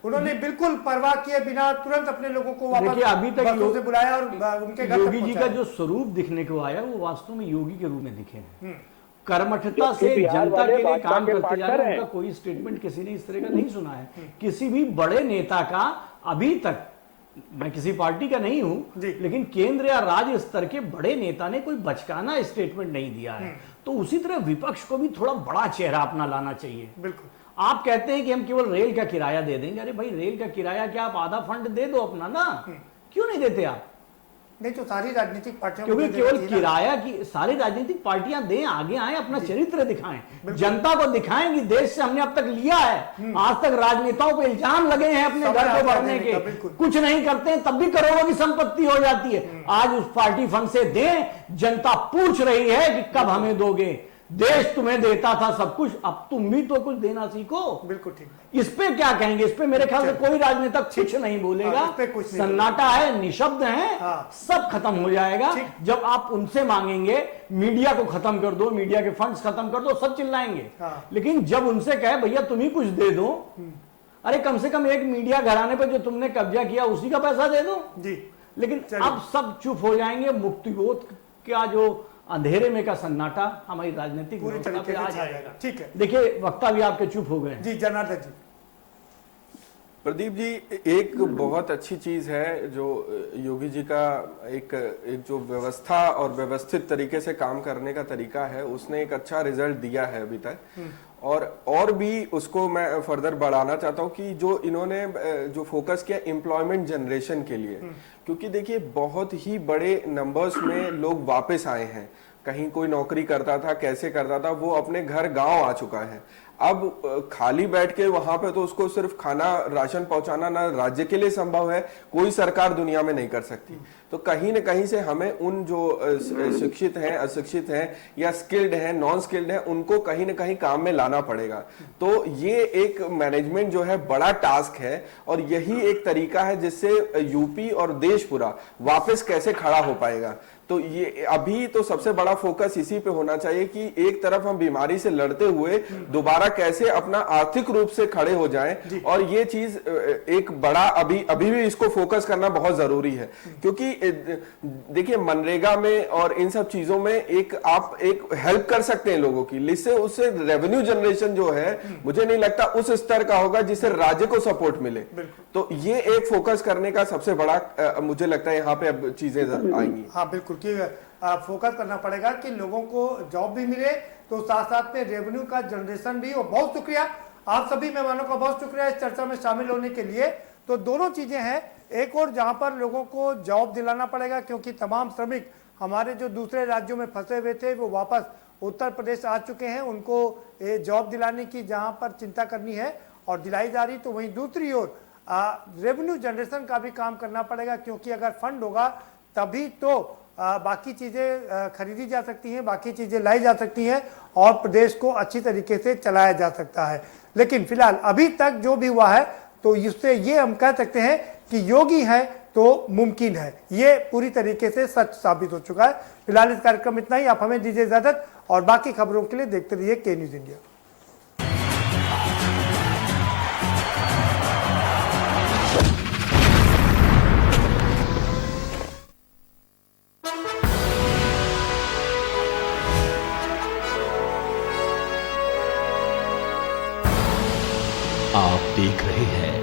उन्होंने बिल्कुल परवाह किए बिना तुरंत अपने लोगों को वापस देखिए, अभी तक बसों से बुलाया और उनके घर तक योगी जी का पहुंचाया। जो स्वरूप दिखने को आया वो वास्तव में योगी के रूप में दिखे हैं। कर्मठता जबकि से बिहार जनता वाले के लिए भाजपा काम के करते जा पार्टनर रहे हैं। हैं। उनका कोई स्टेटमेंट किसी ने इस तरह का नहीं सुना है किसी भी बड़े नेता का अभी तक। मैं किसी पार्टी का नहीं हूं, लेकिन केंद्र या राज्य स्तर के बड़े नेता ने कोई बचकाना स्टेटमेंट नहीं दिया है। तो उसी तरह विपक्ष को भी थोड़ा बड़ा चेहरा अपना लाना चाहिए। बिल्कुल। आप कहते हैं कि हम केवल रेल का किराया दे देंगे। अरे भाई, रेल का किराया क्या आप आधा फंड दे दो अपना ना, क्यों नहीं देते आप? नहीं तो सारी राजनीतिक पार्टियों क्योंकि को केवल देना चाहिए ना। किराया की सारी राजनीतिक पार्टियां दें, आगे आए, अपना चरित्र दिखाएं, जनता को दिखाएं कि देश से हमने अब तक लिया है। आज तक राजनेताओं पे इल्जाम लगे हैं अपने समय घर को आता बढ़ने देने के, का, बिल्कुल। कुछ नहीं करते हैं तब भी करोड़ों की संपत्ति हो जाती है। आज उस पार्टी फंड से दें, जनता पूछ रही है कि कब हमें दोगे। देश तुम्हें देता था सब कुछ, अब तुम भी तो कुछ देना सीखो। बिल्कुल ठीक। इस पे क्या कहेंगे? इस पे मेरे ख्याल से कोई राजनेता कुछ नहीं बोलेगा। हाँ, इस पे कुछ नहीं सन्नाटा है, निशब्द है, हाँ। सब खत्म हो जाएगा। जब आप उनसे मांगेंगे मीडिया को खत्म कर दो, मीडिया के फंड्स खत्म कर दो, सब चिल्लाएंगे। हाँ। लेकिन जब उनसे कहे भैया तुम ही कुछ दे दो, अरे कम से कम एक मीडिया घराने पर जो तुमने कब्जा किया उसी का पैसा दे दो जी। लेकिन अब सब चुप हो जाएंगे। मुक्तिबोध का जो अंधेरे में का सन्नाटा हमारी राजनीतिक पूरी व्यवस्था तरीके पे आ से छा जाएगा। जाएगा। ठीक है। देखिए वक्ता भी आपके चुप हो गए। जी जनार्दन जी। प्रदीप जी, एक बहुत अच्छी चीज है जो योगी जी का एक जो व्यवस्था और व्यवस्थित तरीके से काम करने का तरीका है, उसने एक अच्छा रिजल्ट दिया है अभी तक। और भी उसको मैं फर्दर बढ़ाना चाहता हूँ कि जो इन्होंने जो फोकस किया एम्प्लॉयमेंट जनरेशन के लिए, क्योंकि देखिए बहुत ही बड़े नंबर्स में लोग वापस आए हैं। कहीं कोई नौकरी करता था, कैसे करता था, वो अपने घर गांव आ चुका है। अब खाली बैठ के वहां पे तो उसको सिर्फ खाना राशन पहुंचाना ना राज्य के लिए संभव है, कोई सरकार दुनिया में नहीं कर सकती। तो कहीं न कहीं से हमें उन जो शिक्षित हैं, अशिक्षित हैं या स्किल्ड हैं, नॉन स्किल्ड हैं, उनको कहीं न कहीं काम में लाना पड़ेगा। तो ये एक मैनेजमेंट जो है बड़ा टास्क है और यही एक तरीका है जिससे यूपी और देश पूरा वापस कैसे खड़ा हो पाएगा। तो ये अभी तो सबसे बड़ा फोकस इसी पे होना चाहिए कि एक तरफ हम बीमारी से लड़ते हुए दोबारा कैसे अपना आर्थिक रूप से खड़े हो जाएं, और ये चीज एक बड़ा अभी भी इसको फोकस करना बहुत जरूरी है। क्योंकि देखिए मनरेगा में और इन सब चीजों में आप एक हेल्प कर सकते हैं लोगों की, जिससे उससे रेवेन्यू जनरेशन जो है मुझे नहीं लगता उस स्तर का होगा जिससे राज्य को सपोर्ट मिले। तो ये एक फोकस करने का सबसे बड़ा मुझे लगता है यहाँ पे अब चीजें आएंगी। हाँ बिल्कुल, कि फोकस करना पड़ेगा कि लोगों को जॉब भी मिले, तो साथ साथ में रेवेन्यू का जनरेशन भी हो। बहुत शुक्रिया आप सभी मेहमानों का, बहुत शुक्रिया इस चर्चा में शामिल होने के लिए। तो दोनों चीजें हैं, एक और जहां पर लोगों को जॉब दिलाना पड़ेगा क्योंकि तमाम श्रमिक हमारे जो दूसरे राज्यों में फंसे हुए थे वो वापस उत्तर प्रदेश आ चुके हैं, उनको जॉब दिलाने की जहां पर चिंता करनी है और दिलाई जा रही। तो वहीं दूसरी ओर रेवेन्यू जनरेशन का भी काम करना पड़ेगा, क्योंकि अगर फंड होगा तभी तो बाकी चीज़ें खरीदी जा सकती हैं, बाकी चीज़ें लाई जा सकती हैं और प्रदेश को अच्छी तरीके से चलाया जा सकता है। लेकिन फिलहाल अभी तक जो भी हुआ है तो इससे ये हम कह सकते हैं कि योगी है तो मुमकिन है, ये पूरी तरीके से सच साबित हो चुका है। फिलहाल इस कार्यक्रम इतना ही, आप हमें दीजिए इजाजत और बाकी खबरों के लिए देखते रहिए के न्यूज़ इंडिया। आप देख रहे हैं